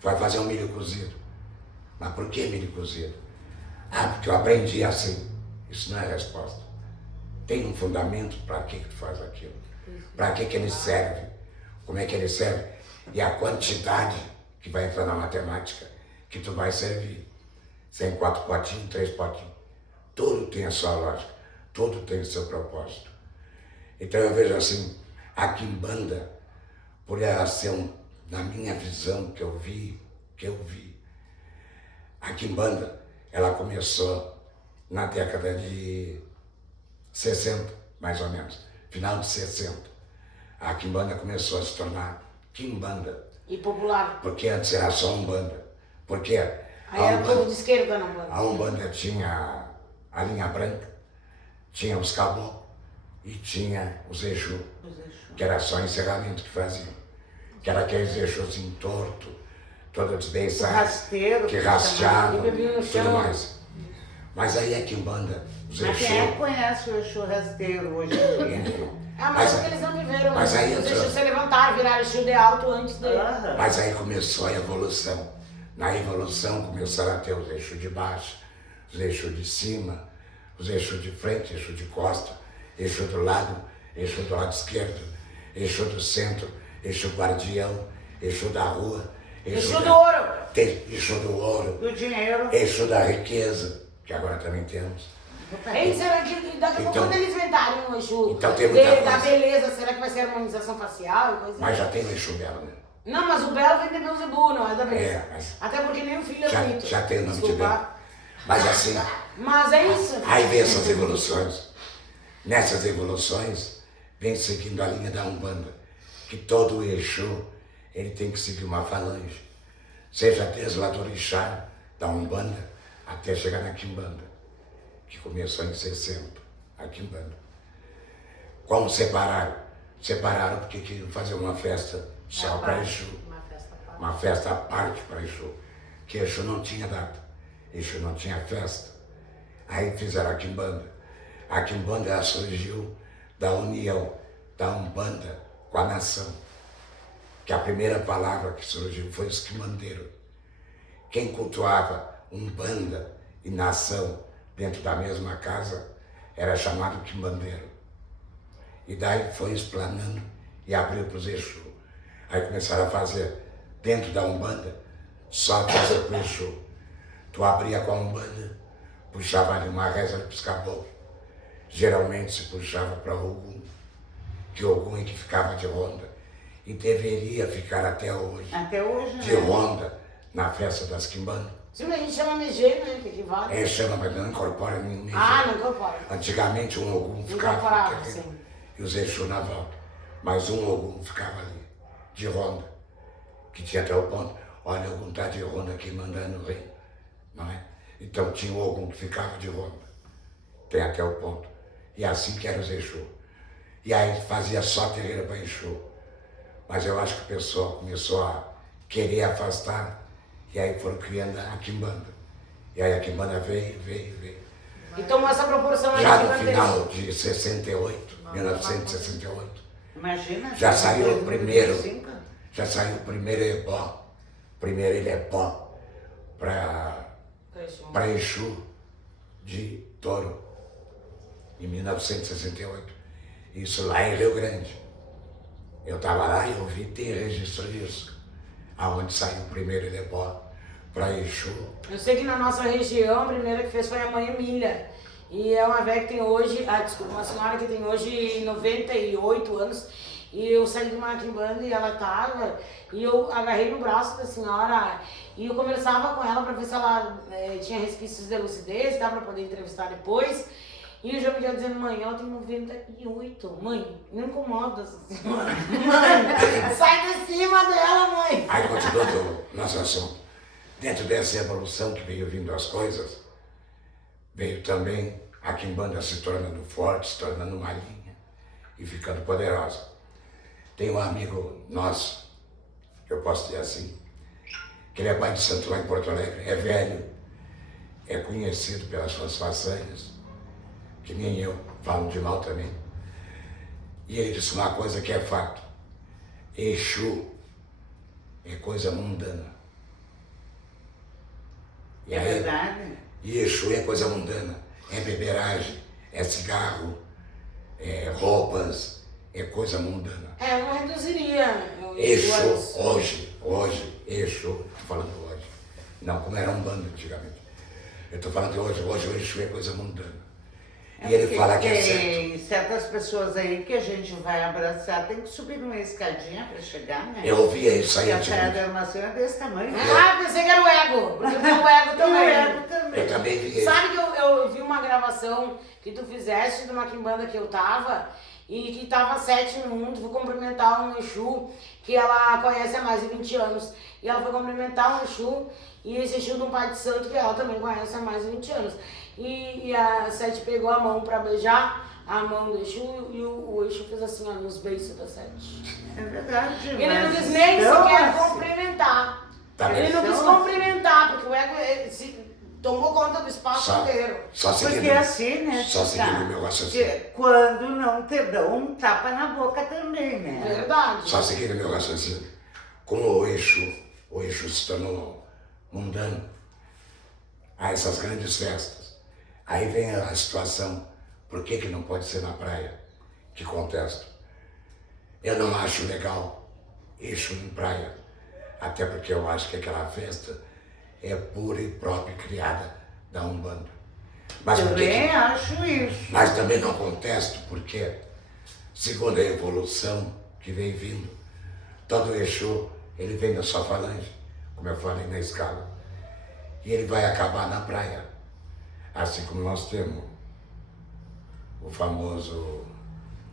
Tu vai fazer um milho cozido. Mas por que milho cozido? Ah, porque eu aprendi assim. Isso não é resposta. Tem um fundamento para que tu faz aquilo. Para que ele serve. Como é que ele serve? E a quantidade que vai entrar na matemática que tu vai servir. Se é em 4 potinhos, 3 potinhos. Tudo tem a sua lógica. Tudo tem o seu propósito. Então eu vejo assim, a quimbanda, por ela ser na minha visão que eu vi, a quimbanda, ela começou na década de 60, mais ou menos, final de 60. A quimbanda começou a se tornar quimbanda, E popular. porque antes era só umbanda. Porque Aí era povo de esquerda, não, mano. a umbanda tinha a linha branca, tinha os caboclos e tinha os Exu, que era só encerramento que faziam. Que era aqueles Exuzinho torto, todo desbeiçado, Rasteiro, que que rasteavam, chamavam, que bebiam no tudo chão. mais. Mas aí é quimbanda, os Mas quem é que Exu. conhece o churrasqueiro hoje em dia? Ah, mas porque eles não viveram. mas aí Os entrou. Exus se levantaram, viraram Exu de alto antes dele. Aham. Mas aí começou a evolução. Na evolução começaram a ter os eixos de baixo, os eixos de cima, os eixos de frente, eixo de costa, eixo do lado esquerdo, eixo do centro, eixo guardião, eixo da rua, Exu da- do ouro. Tem eixo do ouro, Do dinheiro. eixo da riqueza, que agora também temos. Ei, será que daqui a pouco Então- quando eles inventarem um Exu Então tem muita da coisa. beleza, será que vai ser harmonização facial e coisa? Mas já tem o eixo dela, né? Não, mas o Belo vem de Beuzebu, não é da beleza. É, mas- Até porque nem o filho é bonito. Já tem o nome de Desculpa. Belo. Mas assim, Mas é isso. aí vem essas evoluções. Nessas evoluções, vem seguindo a linha da Umbanda, que todo Exu, ele tem que seguir uma falange. Seja desde lá do Orixá, da Umbanda, até chegar na Quimbanda, que começou em 60, a Quimbanda. Como separaram? Separaram porque queriam fazer uma festa só para Exu. Uma festa à parte. Uma festa à parte para Exu, que Exu não tinha data, Exu não tinha festa. Aí fizeram a Quimbanda. A Quimbanda ela surgiu da união da Umbanda com a nação. Que a primeira palavra que surgiu foi os quimbandeiros. Quem cultuava Umbanda e nação dentro da mesma casa era chamado quimbandeiro. E daí foi explanando e abriu para os Exu. Aí começaram a fazer dentro da Umbanda, só fazer para o Exu. Tu abria com a Umbanda, puxava ali uma reza para os caboclos. Geralmente se puxava para Ogum, que Ogum é que ficava de ronda. E deveria ficar até hoje Até hoje, de né? ronda na festa das quimbandas. Sim, a gente chama MG, né? Que equivale. É, chama, mas não incorpora nenhum Exu. Ah, não incorpora. Antigamente um Ogum ficava Incorporava, naquele- sim. e os Exu na volta. Mas um Ogum ficava ali, de ronda, que tinha até o ponto, olha, o Ogum está de ronda aqui mandando o reino, não é? Então tinha um Ogum que ficava de ronda, tem até o ponto. E assim que era os Exu. E aí fazia só terreira para Exu. Mas eu acho que o pessoal começou a querer afastar, e aí foram criando a Quimbanda. E aí a Quimbanda veio. E tomou essa proporção aí Já de no bandeira. final de 68, 1968, Imagina. já saiu o primeiro, 2005. já saiu o primeiro ebó, primeiro ele é pó, para para Exu de Touro, em 1968. Isso lá em Rio Grande. Eu estava lá e eu vi, tem registro disso. Aonde saiu o primeiro Irebó para Exu. Eu sei que na nossa região, a primeira que fez foi a mãe Emília. E é uma velha que tem hoje, uma senhora que tem hoje 98 anos. E eu saí de uma quimbanda e ela tava, e eu agarrei no braço da senhora e eu conversava com ela para ver se ela tinha resquícios de lucidez, dá para poder entrevistar depois. E eu já me ia dizendo, mãe, ela tem 98. Mãe, não incomoda essa senhora. Mãe, sai de cima dela, mãe. Aí continuando nosso assunto. Dentro dessa evolução que veio vindo as coisas, veio também a quimbanda se tornando forte, se tornando uma linha e ficando poderosa. Tem um amigo nosso, que eu posso dizer assim, que ele é pai de santo lá em Porto Alegre, é velho, é conhecido pelas suas façanhas, que nem eu, falo de mal também. E ele disse uma coisa que é fato: Exu é coisa mundana. E É aí, verdade? e Exu é coisa mundana, é beberagem, é cigarro, é roupas, é coisa mundana. Eu não reduziria. Exu, hoje, Exu, tô falando hoje, não como era um bando antigamente. Eu tô falando de hoje o Exu é coisa mundana. E ele fala que é certo. Tem certas pessoas aí que a gente vai abraçar, tem que subir numa escadinha para chegar, né? Eu ouvia isso aí E a antigamente. Praia da Armação é desse tamanho. Pensei que era o ego, porque foi o ego também. Eu também vi isso. Sabe que eu vi uma gravação que tu fizeste de uma quimbanda que eu tava, e que tava 7 no mundo, fui cumprimentar um Exu que ela conhece há mais de 20 anos. E ela foi cumprimentar um Exu, e esse Exu de um pai de santo que ela também conhece há mais de 20 anos. E a Sete pegou a mão pra beijar a mão do Exu, e o Exu fez assim, ó, nos beiços da Sete. É verdade. Ele não mas quis nem então, sequer assim, cumprimentar. Tá Ele não bem. quis cumprimentar, porque o ego tomou conta do espaço inteiro. Só seguindo, Porque assim, né? só seguindo tá? o meu raciocínio. Que quando não te dão um tapa na boca também, né? Verdade. Só seguindo o meu raciocínio. Como o Exu se tornou mundano, a essas grandes festas. Aí vem a situação, por que não pode ser na praia? Que contesto. Eu não acho legal Exu em praia, até porque eu acho que aquela festa é pura e própria criada da Umbanda. Mas, Também acho isso. mas também não contesto porque, segundo a evolução que vem vindo, todo Exu, ele vem da sua falange, como eu falei na escala, e ele vai acabar na praia. Assim como nós temos o famoso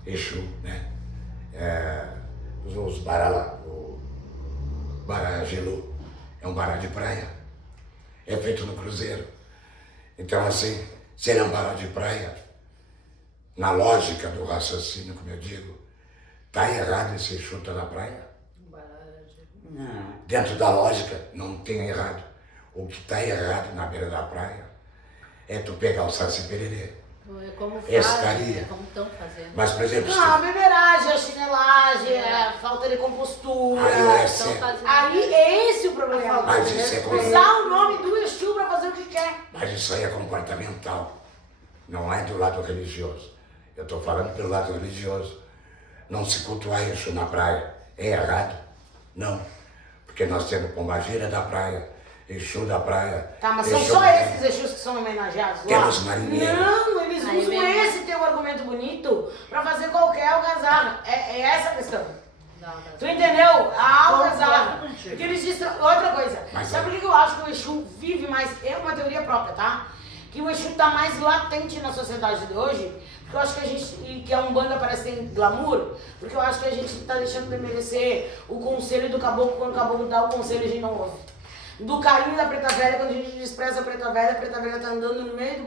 Exu, né? Os baralá, o Barajelu, é um bará de praia, é feito no cruzeiro. Então assim, se ele é um bará de praia, na lógica do raciocínio, como eu digo, tá errado esse Exu tá na praia? Não. Dentro da lógica, não tem errado. O que tá errado na beira da praia é tu pegar o Saci Pererê. É como Escaria. fazem, como estão fazendo. Mas, por exemplo, se Não, a beberagem, a chinelagem, a falta de compostura. Aí Estão fazendo. Aí é esse o problema. Mas isso é coisa- Usar o nome do Exu pra fazer o que quer. Mas isso aí é comportamental, não é do lado religioso. Eu estou falando pelo lado religioso. Não se cultuar Exu na praia é errado? Não. Porque nós temos Pombagira da praia, Exu da praia. Tá, mas são Exu só da- esses Exus que são homenageados lá? Temos marinheiros. Não, eles Aí usam mesmo. esse teu argumento bonito pra fazer qualquer algazarra. É essa a questão. Não, não. Tu entendeu? A algazarra. Concordo contigo. Porque eles dizem outra coisa. Mas Sabe é- por que eu acho que o Exu vive mais? É uma teoria própria, tá? Que o Exu tá mais latente na sociedade de hoje. Porque eu acho que a gente, e que a Umbanda parece que tem glamour, porque eu acho que a gente tá deixando de merecer o conselho do caboclo, quando o caboclo dá o conselho a gente não ouve. Do carinho da preta velha, quando a gente despreza a preta velha tá andando no meio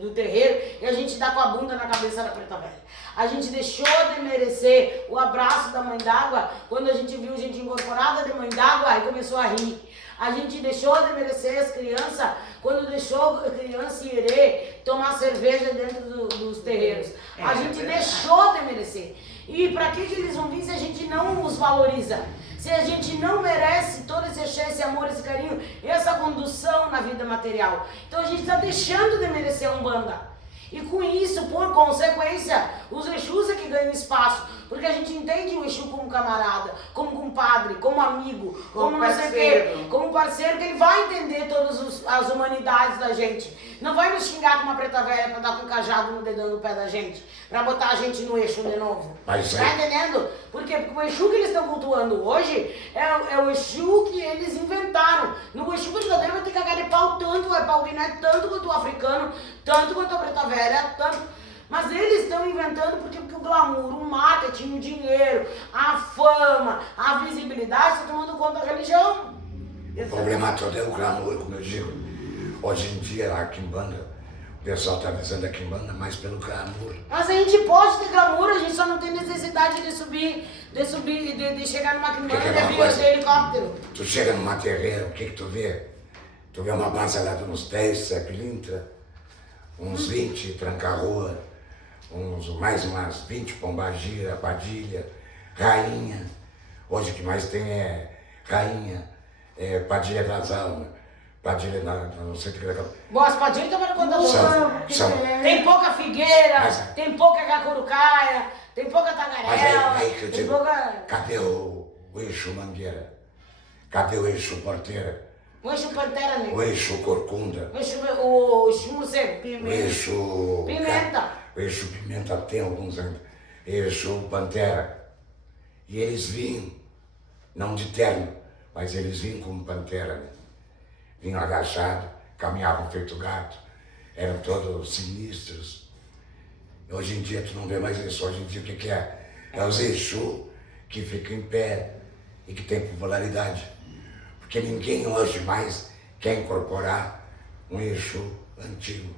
do terreiro e a gente dá com a bunda na cabeça da preta velha. A gente deixou de merecer o abraço da mãe d'água quando a gente viu gente incorporada de mãe d'água e começou a rir. A gente deixou de merecer as crianças quando deixou a criança e herê tomar cerveja dentro dos terreiros. A gente verdade. deixou de merecer. E para que eles vão vir se a gente não os valoriza? Se a gente não merece todo esse axé, esse amor, esse carinho, essa condução na vida material. Então a gente está deixando de merecer a Umbanda. E com isso, por consequência, os Exus é que ganham espaço. Porque a gente entende o Exu como camarada, como compadre, como amigo, como não sei o quê, como parceiro, que ele vai entender todas as humanidades da gente. Não vai nos xingar com uma preta velha pra dar com um cajado no dedão no pé da gente, pra botar a gente no Exu de novo. Mas Tá entendendo? Por quê? Porque o Exu que eles estão cultuando hoje é o Exu que eles inventaram. No Exu verdadeiro vai ter que cagar de pau tanto, é pau guiné, tanto quanto o africano, tanto quanto a preta velha, tanto. Mas eles estão inventando porque o glamour, o marketing, o dinheiro, a fama, a visibilidade está tomando conta da religião. O problema todo é o glamour, como eu digo. Hoje em dia, a Quimbanda, o pessoal está visando a Quimbanda mais pelo glamour. Mas a gente pode ter glamour, a gente só não tem necessidade de subir, de chegar numa Quimbanda de helicóptero. Tu chega numa terreira, o que tu vê? Tu vê uma base lá de uns 10, Sepilintra, uns 20 Tranca-Rua, mais umas 20 Pombagira, Padilha, Rainha. Hoje o que mais tem é Rainha, Padilha das Almas, Padilha não sei o que é. Bom, as Padilhas também não contam. Tem pouca figueira, tem pouca cacurucaia, tem pouca tagarela, Mas aí que eu tem digo, pouca... cadê o Exu Mangueira? Cadê o Exu Porteira? O Exu Pantera Negra. O Exu Corcunda? O Exu Morcego. O Exu... Pimenta. O Exu Pimenta tem alguns ainda. Exu Pantera. E eles vinham, não de terno, mas eles vinham como pantera, né? Vinham agachados, caminhavam feito gato, eram todos sinistros. Hoje em dia tu não vê mais isso. Hoje em dia o que é? É os Exu que ficam em pé e que tem popularidade. Porque ninguém hoje mais quer incorporar um Exu antigo.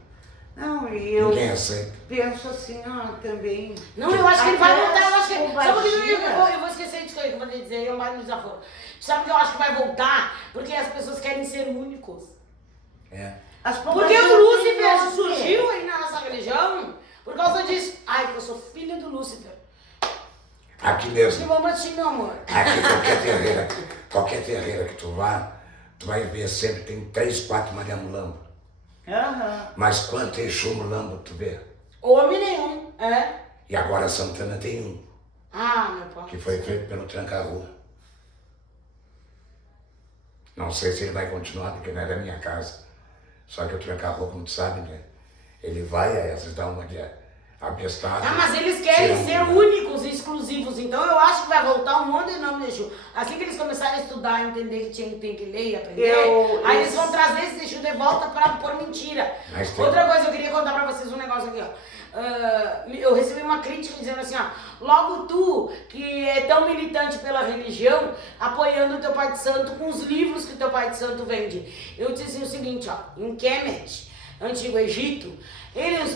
Não, e eu Ninguém aceita. penso assim, também. Não, eu acho que ele vai voltar, eu acho que... Pombagira. Sabe o que eu vou esquecer disso que eu vou dizer, eu mais no desaforo. Sabe o que eu acho que vai voltar? Porque as pessoas querem ser únicos. É. Porque o Lúcifer surgiu aí na nossa religião por causa disso. Ai, porque eu sou filha do Lúcifer. Aqui Que mesmo. bom pra ti, meu amor. Aqui qualquer terreira que tu vá, tu vai ver sempre tem 3, 4 Maria Mulambo. Mas quanto Exu Mulambo tu vê? Homem nenhum, é. E agora Santana tem um, Ah, meu pai. que foi feito pelo Tranca-Rua. Não sei se ele vai continuar, porque não é da minha casa. Só que o Tranca-Rua, como tu sabe, né? Ele vai, às vezes dá uma de abestado. Ah, mas eles querem ser únicos e exclusivos, então eu acho que vai voltar um monte de nome de Exu. Assim que eles começarem a estudar, entender que tem que ler e aprender, aí eles vão trazer esse Exu de volta pra pôr mentira. Outra coisa, eu queria contar pra vocês um negócio aqui, ó. Eu recebi uma crítica dizendo assim, ó, logo tu, que é tão militante pela religião, apoiando o teu pai de santo com os livros que o teu pai de santo vende. Eu disse assim, o seguinte, ó, em Kemet, Antigo Egito,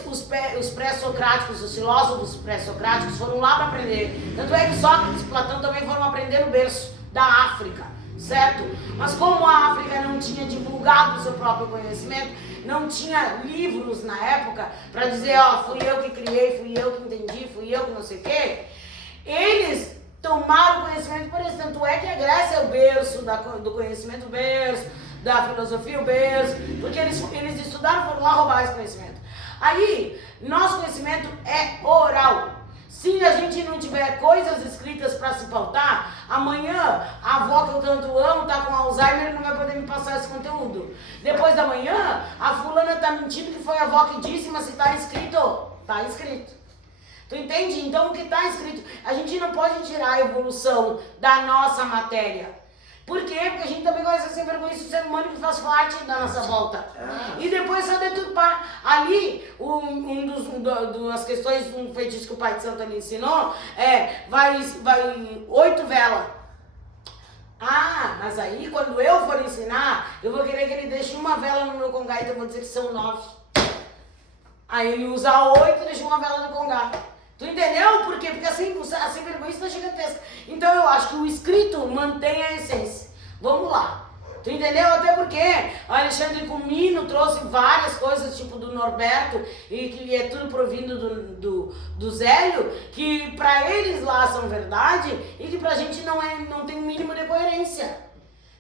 os pré-socráticos, os filósofos pré-socráticos foram lá para aprender. Tanto é que Sócrates e Platão também foram aprender no berço da África, certo? Mas como a África não tinha divulgado o seu próprio conhecimento, não tinha livros na época para dizer, ó, fui eu que criei, fui eu que entendi, fui eu que não sei o quê, eles tomaram conhecimento por isso. Tanto é que a Grécia é o berço do conhecimento, o berço da filosofia, o berço, porque eles estudaram, foram lá roubar esse conhecimento. Aí, nosso conhecimento é oral. Se a gente não tiver coisas escritas para se pautar, amanhã a avó que eu tanto amo tá com Alzheimer e não vai poder me passar esse conteúdo. Depois da manhã, a fulana tá mentindo que foi a avó que disse, mas se tá escrito, tá escrito. Tu entende? Então o que tá escrito, a gente não pode tirar a evolução da nossa matéria. Por quê? Porque a gente também começa a ser vergonha do ser humano que faz parte da nossa volta. E depois só deturpar. Ali, das questões, um feitiço que o pai de santo ali ensinou, vai 8 velas. Ah, mas aí quando eu for ensinar, eu vou querer que ele deixe uma vela no meu congá, então eu vou dizer que são 9. Aí ele usa 8 e deixa uma vela no congá. Tu entendeu? Por quê? Porque assim vergonha está gigantesca. Então eu acho que o escrito mantém a essência. Vamos lá. Tu entendeu? Até porque o Alexandre Comino trouxe várias coisas, tipo do Norberto, e que é tudo provindo do Zélio, que pra eles lá são verdade e que pra gente não tem o mínimo de coerência.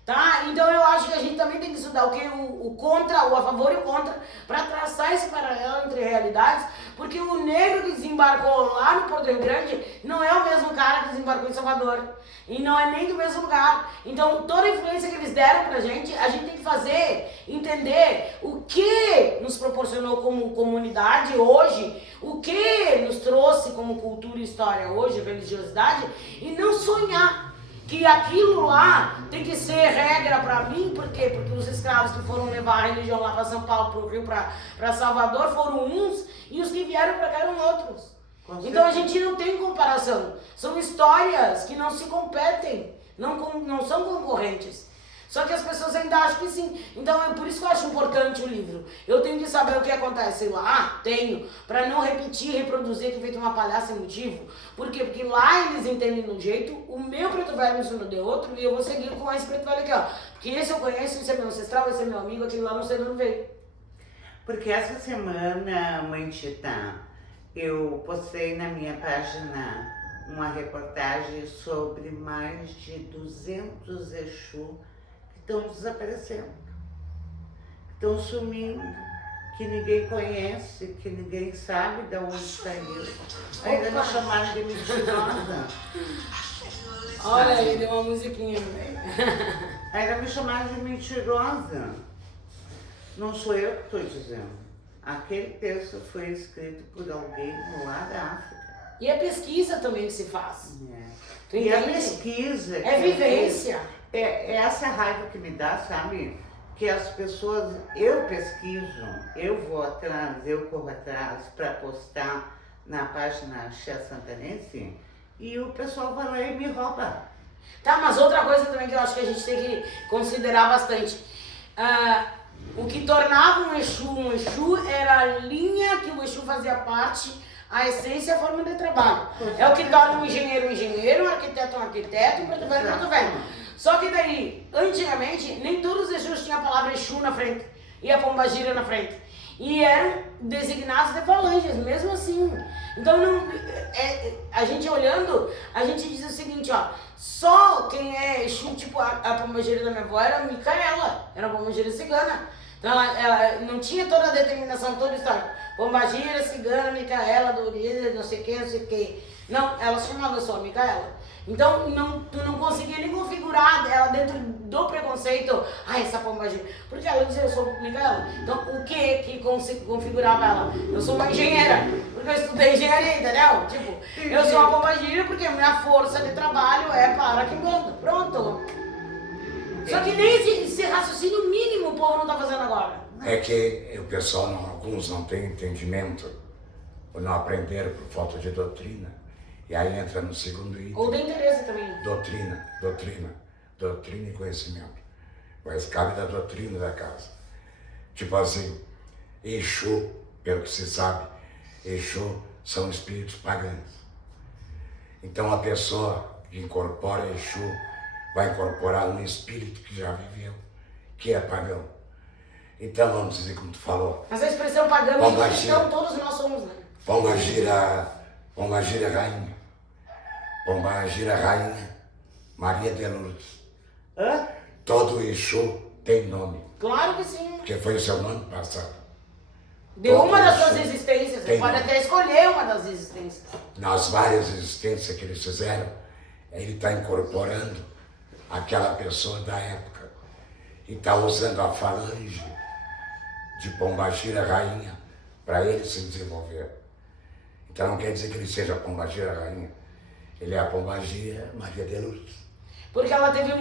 Tá? Então eu acho que a gente também tem que estudar o contra, o a favor e o contra, para traçar esse paralelo entre realidades, porque o negro que desembarcou lá no Porto Rio Grande não é o mesmo cara que desembarcou em Salvador. E não é nem do mesmo lugar. Então toda a influência que eles deram pra gente, a gente tem que fazer, entender o que nos proporcionou como comunidade hoje, o que nos trouxe como cultura e história hoje, religiosidade, e não sonhar que aquilo lá tem que ser regra pra mim. Por quê? Porque os escravos que foram levar a religião lá pra São Paulo, pro Rio, pra Salvador, foram uns, e os que vieram pra cá eram outros. Então a gente não tem comparação. São histórias que não se competem, não são concorrentes. Só que as pessoas ainda acham que sim. Então é por isso que eu acho importante o livro. Eu tenho que saber o que acontece lá, tenho, para não repetir, reproduzir, que feito uma palhaça sem motivo. Por quê? Porque lá eles entendem de um jeito, o meu preto velho me ensinou de outro, e eu vou seguir com esse preto velho aqui, ó. Porque esse eu conheço, esse é meu ancestral, esse é meu amigo, aquele lá não sei de onde veio. Porque essa semana, Mãe Tita, eu postei na minha página uma reportagem sobre mais de 200 Exu que estão desaparecendo, que estão sumindo, que ninguém conhece, que ninguém sabe de onde saiu. Ainda me chamaram de mentirosa. Olha aí, deu uma musiquinha no meio. Ainda me chamaram de mentirosa. Não sou eu que estou dizendo. Aquele texto foi escrito por alguém lá da África. E a pesquisa também que se faz. Tu E a entende? pesquisa... É vivência. É essa raiva que me dá, sabe? Que as pessoas... Eu pesquiso, eu vou atrás, eu corro atrás para postar na página Xé Santanense, e o pessoal vai lá e me rouba. Tá, mas outra coisa também que eu acho que a gente tem que considerar bastante. O que tornava um Exu era a linha que o Exu fazia parte, a essência e a forma de trabalho. É o que torna um engenheiro, um arquiteto, um preto velho, um preto velho. Só que daí, antigamente, nem todos os Exus tinham a palavra Exu na frente e a pombagira na frente. E eram designados de falanges, mesmo assim. Então, a gente olhando, a gente diz o seguinte, ó, só quem é Exu, tipo a pombagira da minha avó era Micaela, era uma pombagira cigana. Então ela não tinha toda a determinação, toda a história. Pombagira, cigana, Micaela, Dorida, não sei o que, não sei o que. Não, ela se chamava só Micaela. Então tu não conseguia nem configurar ela dentro do preconceito, essa pombagira. Porque ela dizia, eu sou Micaela. Então o que configurava ela? Eu sou uma engenheira, porque eu estudei engenharia, entendeu? Tipo, eu sou uma pombagira porque minha força de trabalho é para quem manda. Pronto. Só que nem esse raciocínio mínimo o povo não tá fazendo agora. É que o pessoal, alguns não têm entendimento, ou não aprenderam por falta de doutrina. E aí entra no segundo item. Ou de interesse também. Doutrina e conhecimento. Mas cabe da doutrina da casa. Tipo assim, Exu, pelo que se sabe, Exu são espíritos pagãos. Então a pessoa que incorpora Exu vai incorporar um espírito que já viveu, que é pagão. Então vamos dizer como tu falou. Mas a expressão pagão e cristão todos nós somos, né? Pombagira rainha. Pombagira rainha, Maria de Lourdes. Hã? Todo Exu tem nome, Claro que sim. porque foi o seu nome passado. De uma das suas existências, você pode até escolher uma das existências. Nas várias existências que eles fizeram, ele está incorporando aquela pessoa da época. E está usando a falange de Pombagira rainha para ele se desenvolver. Então não quer dizer que ele seja a pombagira rainha. Ele é a pombagira Maria de Lourdes. Porque ela teve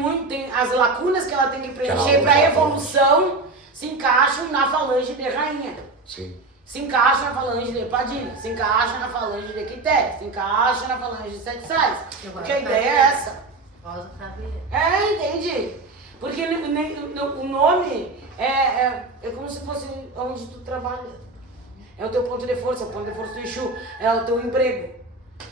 as lacunas que ela tem que preencher para a evolução se encaixam na falange de rainha. Sim. Se encaixa na falange de Padilha, se encaixa na falange de Quitéria, se encaixa na falange de Sete Sais. Porque a ideia é essa. Rosa Caveira. Entendi. Porque o nome é como se fosse onde tu trabalha. É o teu ponto de força, o ponto de força do Exu, é o teu emprego.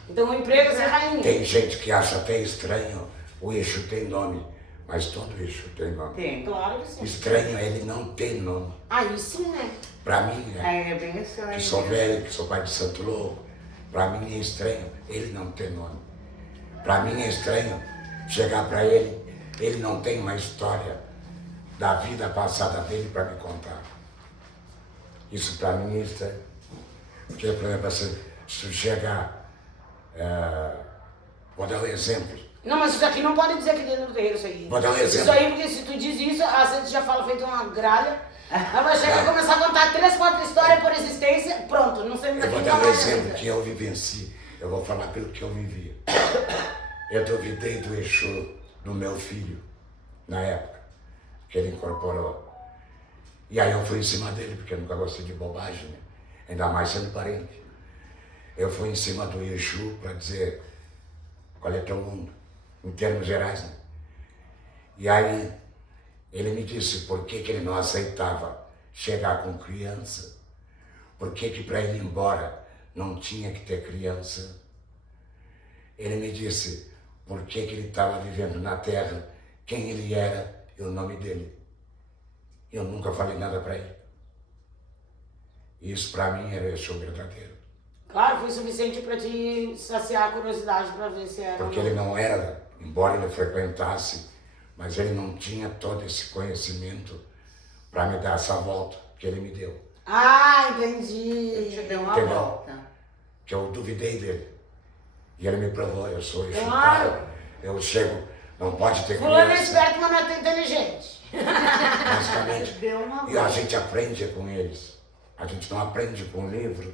Então o emprego é ser rainha. Tem gente que acha até estranho, o Exu tem nome, mas todo Exu tem nome. Tem. Claro que sim. Estranho é ele não ter nome. Aí sim, né? Pra mim, né? É bem estranho. Que sou velho, que sou pai de Santo Louco, pra mim é estranho ele não ter nome. Pra mim é estranho chegar pra ele ele não tem uma história da vida passada dele para me contar. Isso para mim, isso é... Porque, por exemplo, se chega... vou dar um exemplo. Não, mas isso aqui não pode dizer que dentro do terreiro isso aí. Vou dar um exemplo. Isso aí, porque se tu diz isso, a gente já fala feito uma gralha. Aí vai chegar e começar a contar 3, 4 histórias por existência, pronto, não sei mais. Eu vou dar um exemplo que eu vivenci. Eu vou falar pelo que eu vivi. Eu duvidei do Exu do meu filho, na época, que ele incorporou. E aí eu fui em cima dele, porque eu nunca gostei de bobagem, né? Ainda mais sendo parente. Eu fui em cima do Exu para dizer qual é teu mundo, em termos gerais, né? E aí ele me disse por que ele não aceitava chegar com criança, por que para ele ir embora não tinha que ter criança. Ele me disse por que ele estava vivendo na terra, quem ele era e o nome dele. Eu nunca falei nada para ele. Isso para mim era Exu verdadeiro. Claro, foi suficiente para te saciar a curiosidade para ver se era. Porque ele não era, embora ele frequentasse, mas ele não tinha todo esse conhecimento para me dar essa volta que ele me deu. Ah, entendi. Ele te deu uma Entendeu? volta. Que eu duvidei dele. E ele me provou, eu sou Exu. Claro. Eu chego, não pode ter Fulano é criança. esperto, mas não é tão inteligente. Basicamente. Deu uma E a volta. gente aprende com eles. A gente não aprende com o livro,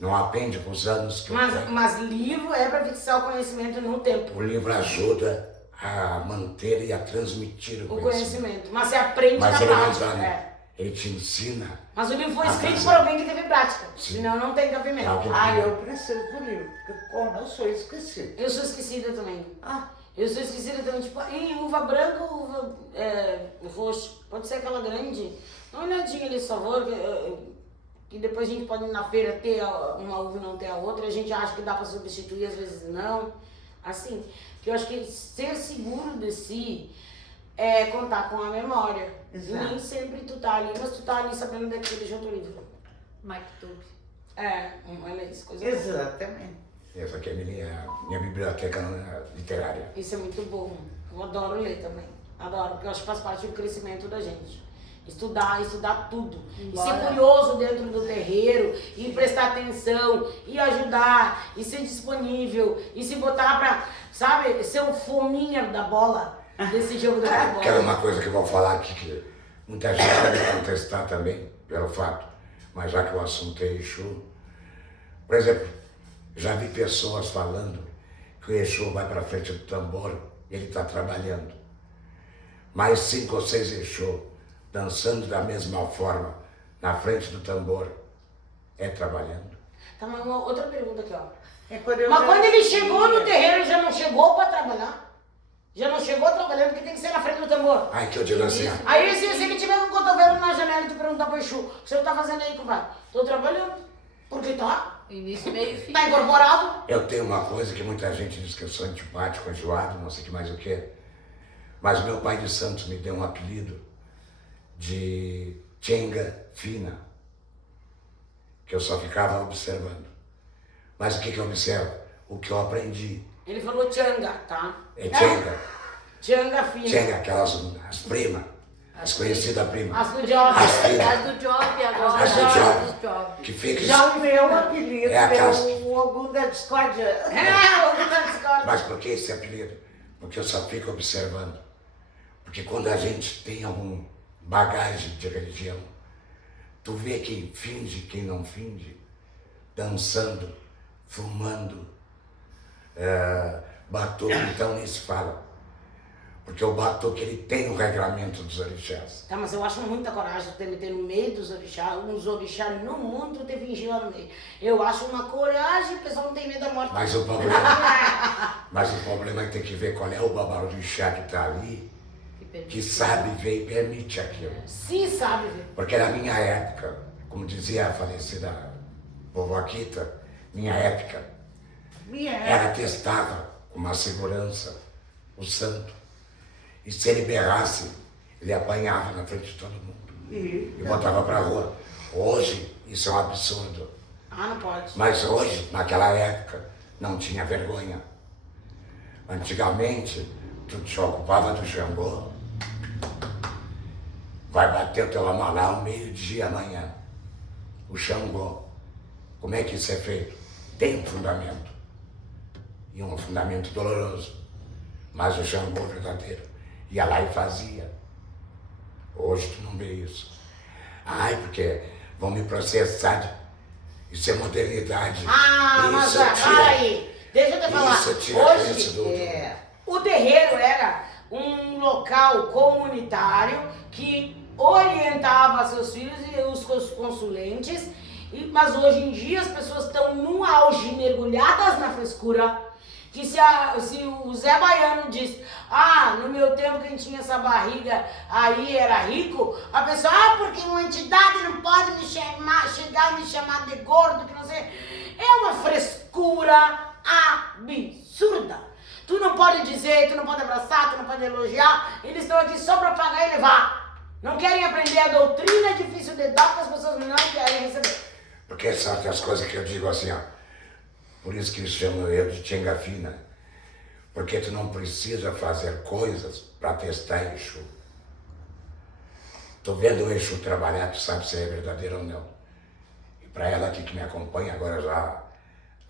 não aprende com os anos que eu tenho. Mas livro é para fixar o conhecimento no tempo. O livro ajuda a manter e a transmitir o O conhecimento. conhecimento. Mas você aprende Mas na ele não prática. dá, É. né? Ele te ensina. Mas o livro foi a escrito fazer. por alguém que teve prática. Sim. Senão não tem cabimento. Alguém- Ah, eu preciso do livro, porque como eu sou esquecida. Eu sou esquecida também. Ah, Eu sou esquecida também, tipo, em uva branca ou uva roxa? Pode ser aquela grande? Dá uma olhadinha ali, por favor, que depois a gente pode ir na feira ter uma uva e não ter a outra. A gente acha que dá para substituir, às vezes não. Assim, que eu acho que ser seguro de si é contar com a memória. Exato. E nem sempre tu tá ali, mas tu tá ali sabendo daquele de outro livro. MacTube. Olha isso, coisa boa. exatamente. Essa aqui é minha biblioteca literária. Isso é muito bom. Eu adoro ler também. Adoro, porque eu acho que faz parte do crescimento da gente. Estudar tudo. E Embora- ser curioso dentro do terreiro, e prestar atenção, e ajudar, e ser disponível, e se botar pra, sabe, ser o fominha da bola desse jogo da Que era bola. uma coisa que eu vou falar aqui, que muita gente vai me contestar também, pelo fato, mas já que o assunto é Exu. Por exemplo, já vi pessoas falando que o Exu vai para frente do tambor e ele está trabalhando. Mais 5 ou 6 Exu dançando da mesma forma na frente do tambor é trabalhando. Tá, mas uma outra pergunta aqui, ó. É quando eu Mas já quando ele chegou no tinha- terreiro, ele já não chegou pra trabalhar? Já não chegou trabalhando, porque tem que ser na frente do tambor. Ai, que eu digo assim, ó, Aí se ele tiver com o cotovelo na janela e tu perguntar pro Exu, o senhor tá fazendo aí, compadre? Tô trabalhando. Porque tá? Início, meio e fim. Tá incorporado? eu tenho uma coisa que muita gente diz que eu sou antipático, enjoado, não sei o que mais o que. Mas meu pai de santo me deu um apelido de Tchenga Fina, que eu só ficava observando. Mas o que eu observo? O que eu aprendi. Ele falou Tchanga, tá? É Tchenga. Tchanga fina. Tchenga, aquelas as primas, as conhecidas primas. As do Job. As filhas, As do Job agora. As do as Job. do Job. que fica... Já o meu apelido É aquelas- o Ogum da discórdia. É, o da discórdia. Mas por que esse apelido? Porque eu só fico observando. Porque quando a gente tem algum bagagem de religião, tu vê quem finge, quem não finge, dançando, fumando, batuque, então nem se fala. Porque o batuque, ele tem o regramento dos orixás. Tá, mas eu acho muita coragem de te meter no meio dos orixás, uns orixás no mundo te fingir lá no meio. Eu acho uma coragem, o pessoal não tem medo da morte. Mas o problema é que tem que ver qual é o babarorixá que está ali, que sabe ver e permite aquilo. Se sabe, viu? Porque na minha época, como dizia a falecida vovó Kita, minha época, ela testava com uma segurança o santo. E se ele berrasse, ele apanhava na frente de todo mundo e botava pra rua. Hoje, isso é um absurdo. Ah, não pode. Mas hoje, naquela época, não tinha vergonha. Antigamente, tu te ocupava do Xangô, vai bater o teu amalá ao meio-dia amanhã. O Xangô. Como é que isso é feito? Tem um fundamento. E um fundamento doloroso. Mas o Xangô verdadeiro ia lá e fazia. Hoje tu não vê isso. Ai, porque vão me processar. Isso é modernidade. Mas aí, deixa eu te falar. Isso tira a crença do outro. O terreiro era um local comunitário que orientava seus filhos e os consulentes, mas hoje em dia as pessoas estão no auge, mergulhadas na frescura, que se o Zé Baiano diz, no meu tempo quem tinha essa barriga aí era rico, a pessoa, porque uma entidade não pode chegar e me chamar de gordo, que não sei, é uma frescura absurda. Tu não pode dizer, tu não pode abraçar, tu não pode elogiar, eles estão aqui só para pagar e levar. Não querem aprender a doutrina, é difícil de dar, porque as pessoas não querem receber. Porque sabe as coisas que eu digo assim, ó. Por isso que eles chamam eu de Tchenga Fina. Porque tu não precisa fazer coisas para testar Exu. Tu vendo o Exu trabalhar, tu sabe se é verdadeiro ou não. E para ela aqui que me acompanha agora já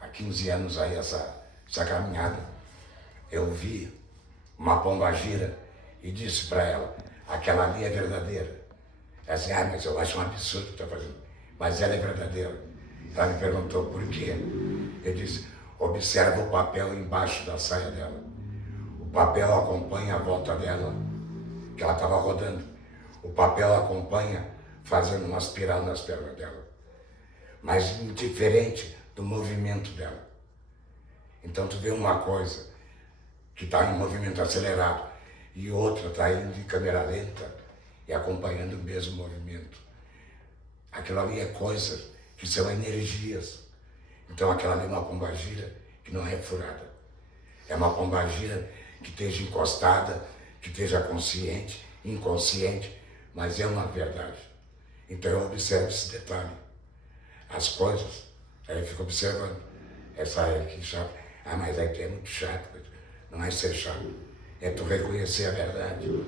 há 15 anos aí, essa caminhada, eu vi uma pombagira e disse para ela, aquela ali é verdadeira. Ela disse, mas eu acho um absurdo que tu está fazendo. Mas ela é verdadeira. Ela me perguntou por quê. Eu disse, observa o papel embaixo da saia dela. O papel acompanha a volta dela, que ela estava rodando. O papel acompanha fazendo uma espiral nas pernas dela. Mas diferente do movimento dela. Então tu vê uma coisa que está em movimento acelerado e outra está indo em câmera lenta e acompanhando o mesmo movimento. Aquilo ali é coisas que são energias. Então aquela ali é uma pombagira que não é furada. É uma pombagira que esteja encostada, que esteja consciente, inconsciente, mas é uma verdade. Então eu observo esse detalhe. As coisas, aí eu fico observando. Essa aí aqui chato. Mas aí tu é muito chato. Não é ser chato. É tu reconhecer a verdade.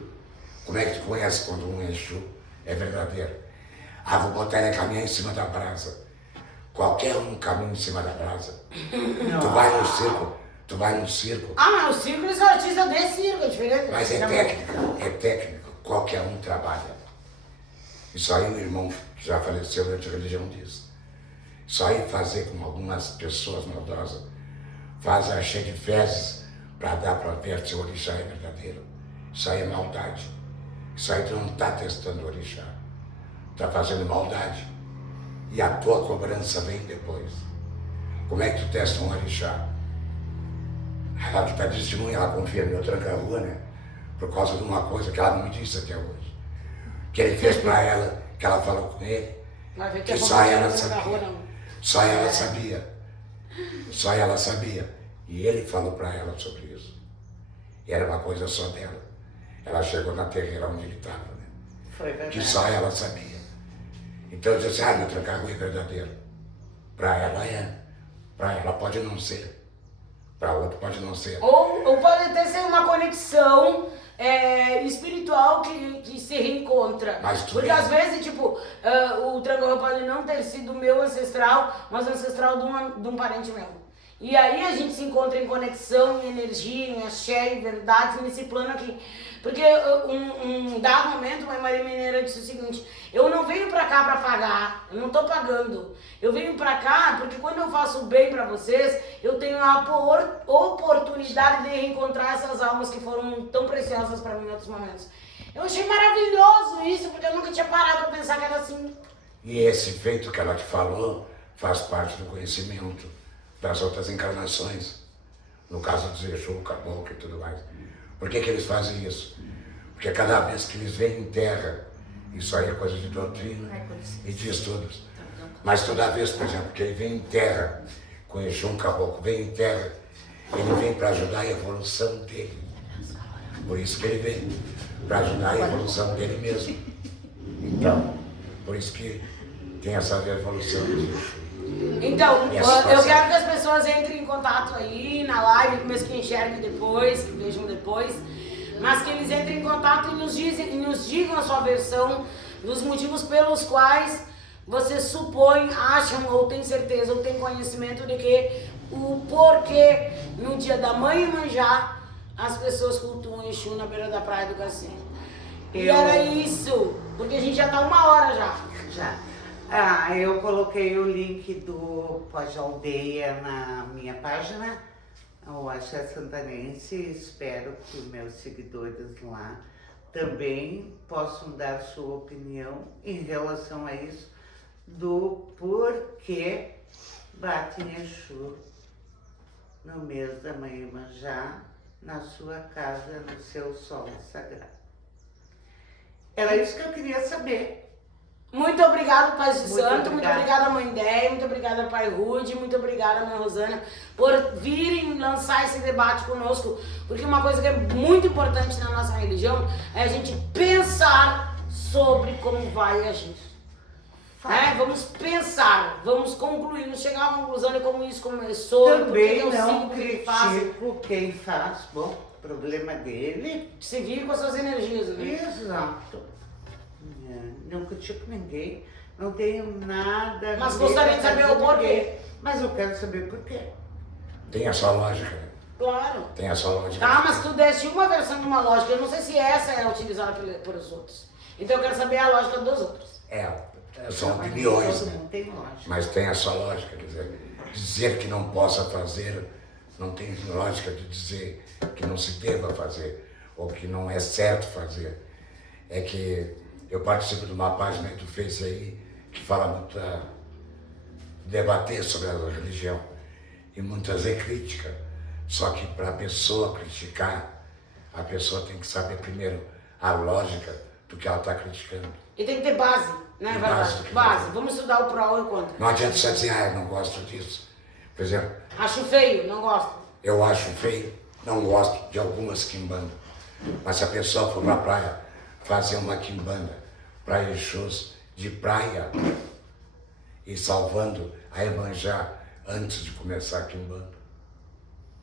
Como é que tu conhece quando um Exu é verdadeiro? Vou botar ele a caminhar em cima da brasa. Qualquer um caminha em cima da brasa. Tu vai no circo, Mas o circo, eles são artistas de circo, é diferente. Mas é técnica, qualquer um trabalha. Isso aí o irmão que já faleceu durante a religião diz. Isso aí fazer como algumas pessoas maldosas fazem axé de fezes para dar para ver se o orixá é verdadeiro. Isso aí é maldade. Isso aí tu não está testando o orixá. Está fazendo maldade. E a tua cobrança vem depois. Como é que tu testa um orixá? Ela que está testemunha, ela confia no meu tranca-rua, né? Por causa de uma coisa que ela não me disse até hoje. Que ele fez para ela, que ela falou com ele, que só ela sabia. Só ela sabia. Só ela sabia. E ele falou para ela sobre isso. E era uma coisa só dela. Ela chegou na terreira onde ele estava, né? Foi verdade. Que só ela sabia. Então eu disse, meu tranca-rua é verdadeiro. Para ela é. Para ela pode não ser. Para outro pode não ser. Ou pode até ser uma conexão espiritual que se reencontra. Porque às vezes, tipo, o tranca-rua pode não ter sido meu ancestral, mas ancestral de um parente meu. E aí a gente se encontra em conexão, em energia, em axé, em verdade, nesse plano aqui. Porque um dado momento, a Maria Mineira disse o seguinte, eu não venho pra cá pra pagar, eu não tô pagando. Eu venho pra cá porque quando eu faço bem pra vocês, eu tenho a oportunidade de reencontrar essas almas que foram tão preciosas pra mim em outros momentos. Eu achei maravilhoso isso, porque eu nunca tinha parado pra pensar que era assim. E esse feito que ela te falou faz parte do conhecimento das outras encarnações. No caso do Exu, Caboclo e tudo mais. Por que eles fazem isso? Porque cada vez que eles vêm em terra, isso aí é coisa de doutrina e de estudos. Mas toda vez, por exemplo, que ele vem em terra, com Exu, Caboclo, vem em terra, ele vem para ajudar a evolução dele. Por isso que ele vem, para ajudar a evolução dele mesmo. Então, por isso que tem essa evolução de Exu. Então, eu quero que as pessoas entrem em contato aí na live, mesmo que enxerguem depois, que vejam depois. mas que eles entrem em contato e nos digam a sua versão dos motivos pelos quais vocês supõem, acham ou têm certeza ou têm conhecimento de que o porquê no dia da Mãe Iemanjá as pessoas cultuam Exu na beira da praia do Cassino. E era isso, porque a gente já tá 1 hora já. Já. Eu coloquei o link do Pós-Aldeia na minha página, o Axé Santanense. Espero que meus seguidores lá também possam dar sua opinião em relação a isso, do porquê bate em Exu no mês da Mãe Iemanjá, na sua casa, no seu solo sagrado. Era isso que eu queria saber. Muito obrigado, Pai de Muito Santo, muito obrigada. obrigada, Mãe Déia, muito obrigada, Pai Rude, muito obrigada, Mãe Rosânia, por virem lançar esse debate conosco, porque uma coisa que é muito importante na nossa religião é a gente pensar sobre como vai agir. Vamos pensar, vamos concluir, não chegar a uma conclusão de como isso começou, por que Também eu não sigo, por que eu faço. critico quem faz. Bom, problema dele. Se vire com as suas energias, né? Exato. Não critico ninguém. Não tenho nada. Mas ninguém gostaria de pra saber fazer o porquê. ninguém. Mas eu quero saber por quê. Tem a sua lógica, né? Claro. Tem a sua lógica. Tá, mas tu deste uma versão de uma lógica, eu não sei se essa é utilizada pelos outros. Então eu quero saber a lógica dos outros. São Mas opiniões, todo né? mundo tem lógica. Mas tem a sua lógica, quer dizer que não possa fazer, não tem lógica de dizer que não se deva fazer, ou que não é certo fazer. É que eu participo de uma página aí do Face aí, que fala muito debater sobre a religião, e muitas vezes é crítica. Só que para a pessoa criticar, a pessoa tem que saber primeiro a lógica do que ela está criticando. E tem que ter base, né, Tem verdade? base. Base. Vamos estudar o pró e o contra. Não adianta só dizer, eu não gosto disso. Por exemplo, Acho feio, não gosto. eu acho feio, não gosto de algumas quimbandas. Mas se a pessoa for pra praia fazer uma quimbanda para Exus de praia e salvando a Iemanjá antes de começar a quimbanda,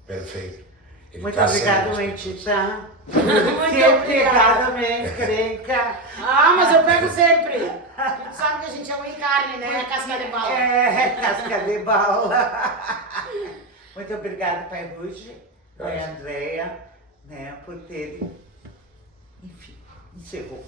perfeito. Ele Muito tá obrigada, sendo- Mentita. Muito obrigada. minha encrenca. Mas eu pego sempre. Tu sabe que a gente é um em carne, né? Casca de bala. Casca de bala. Muito obrigada, Pai Ruge, Pai Andréia, né, por terem, enfim, encerrou.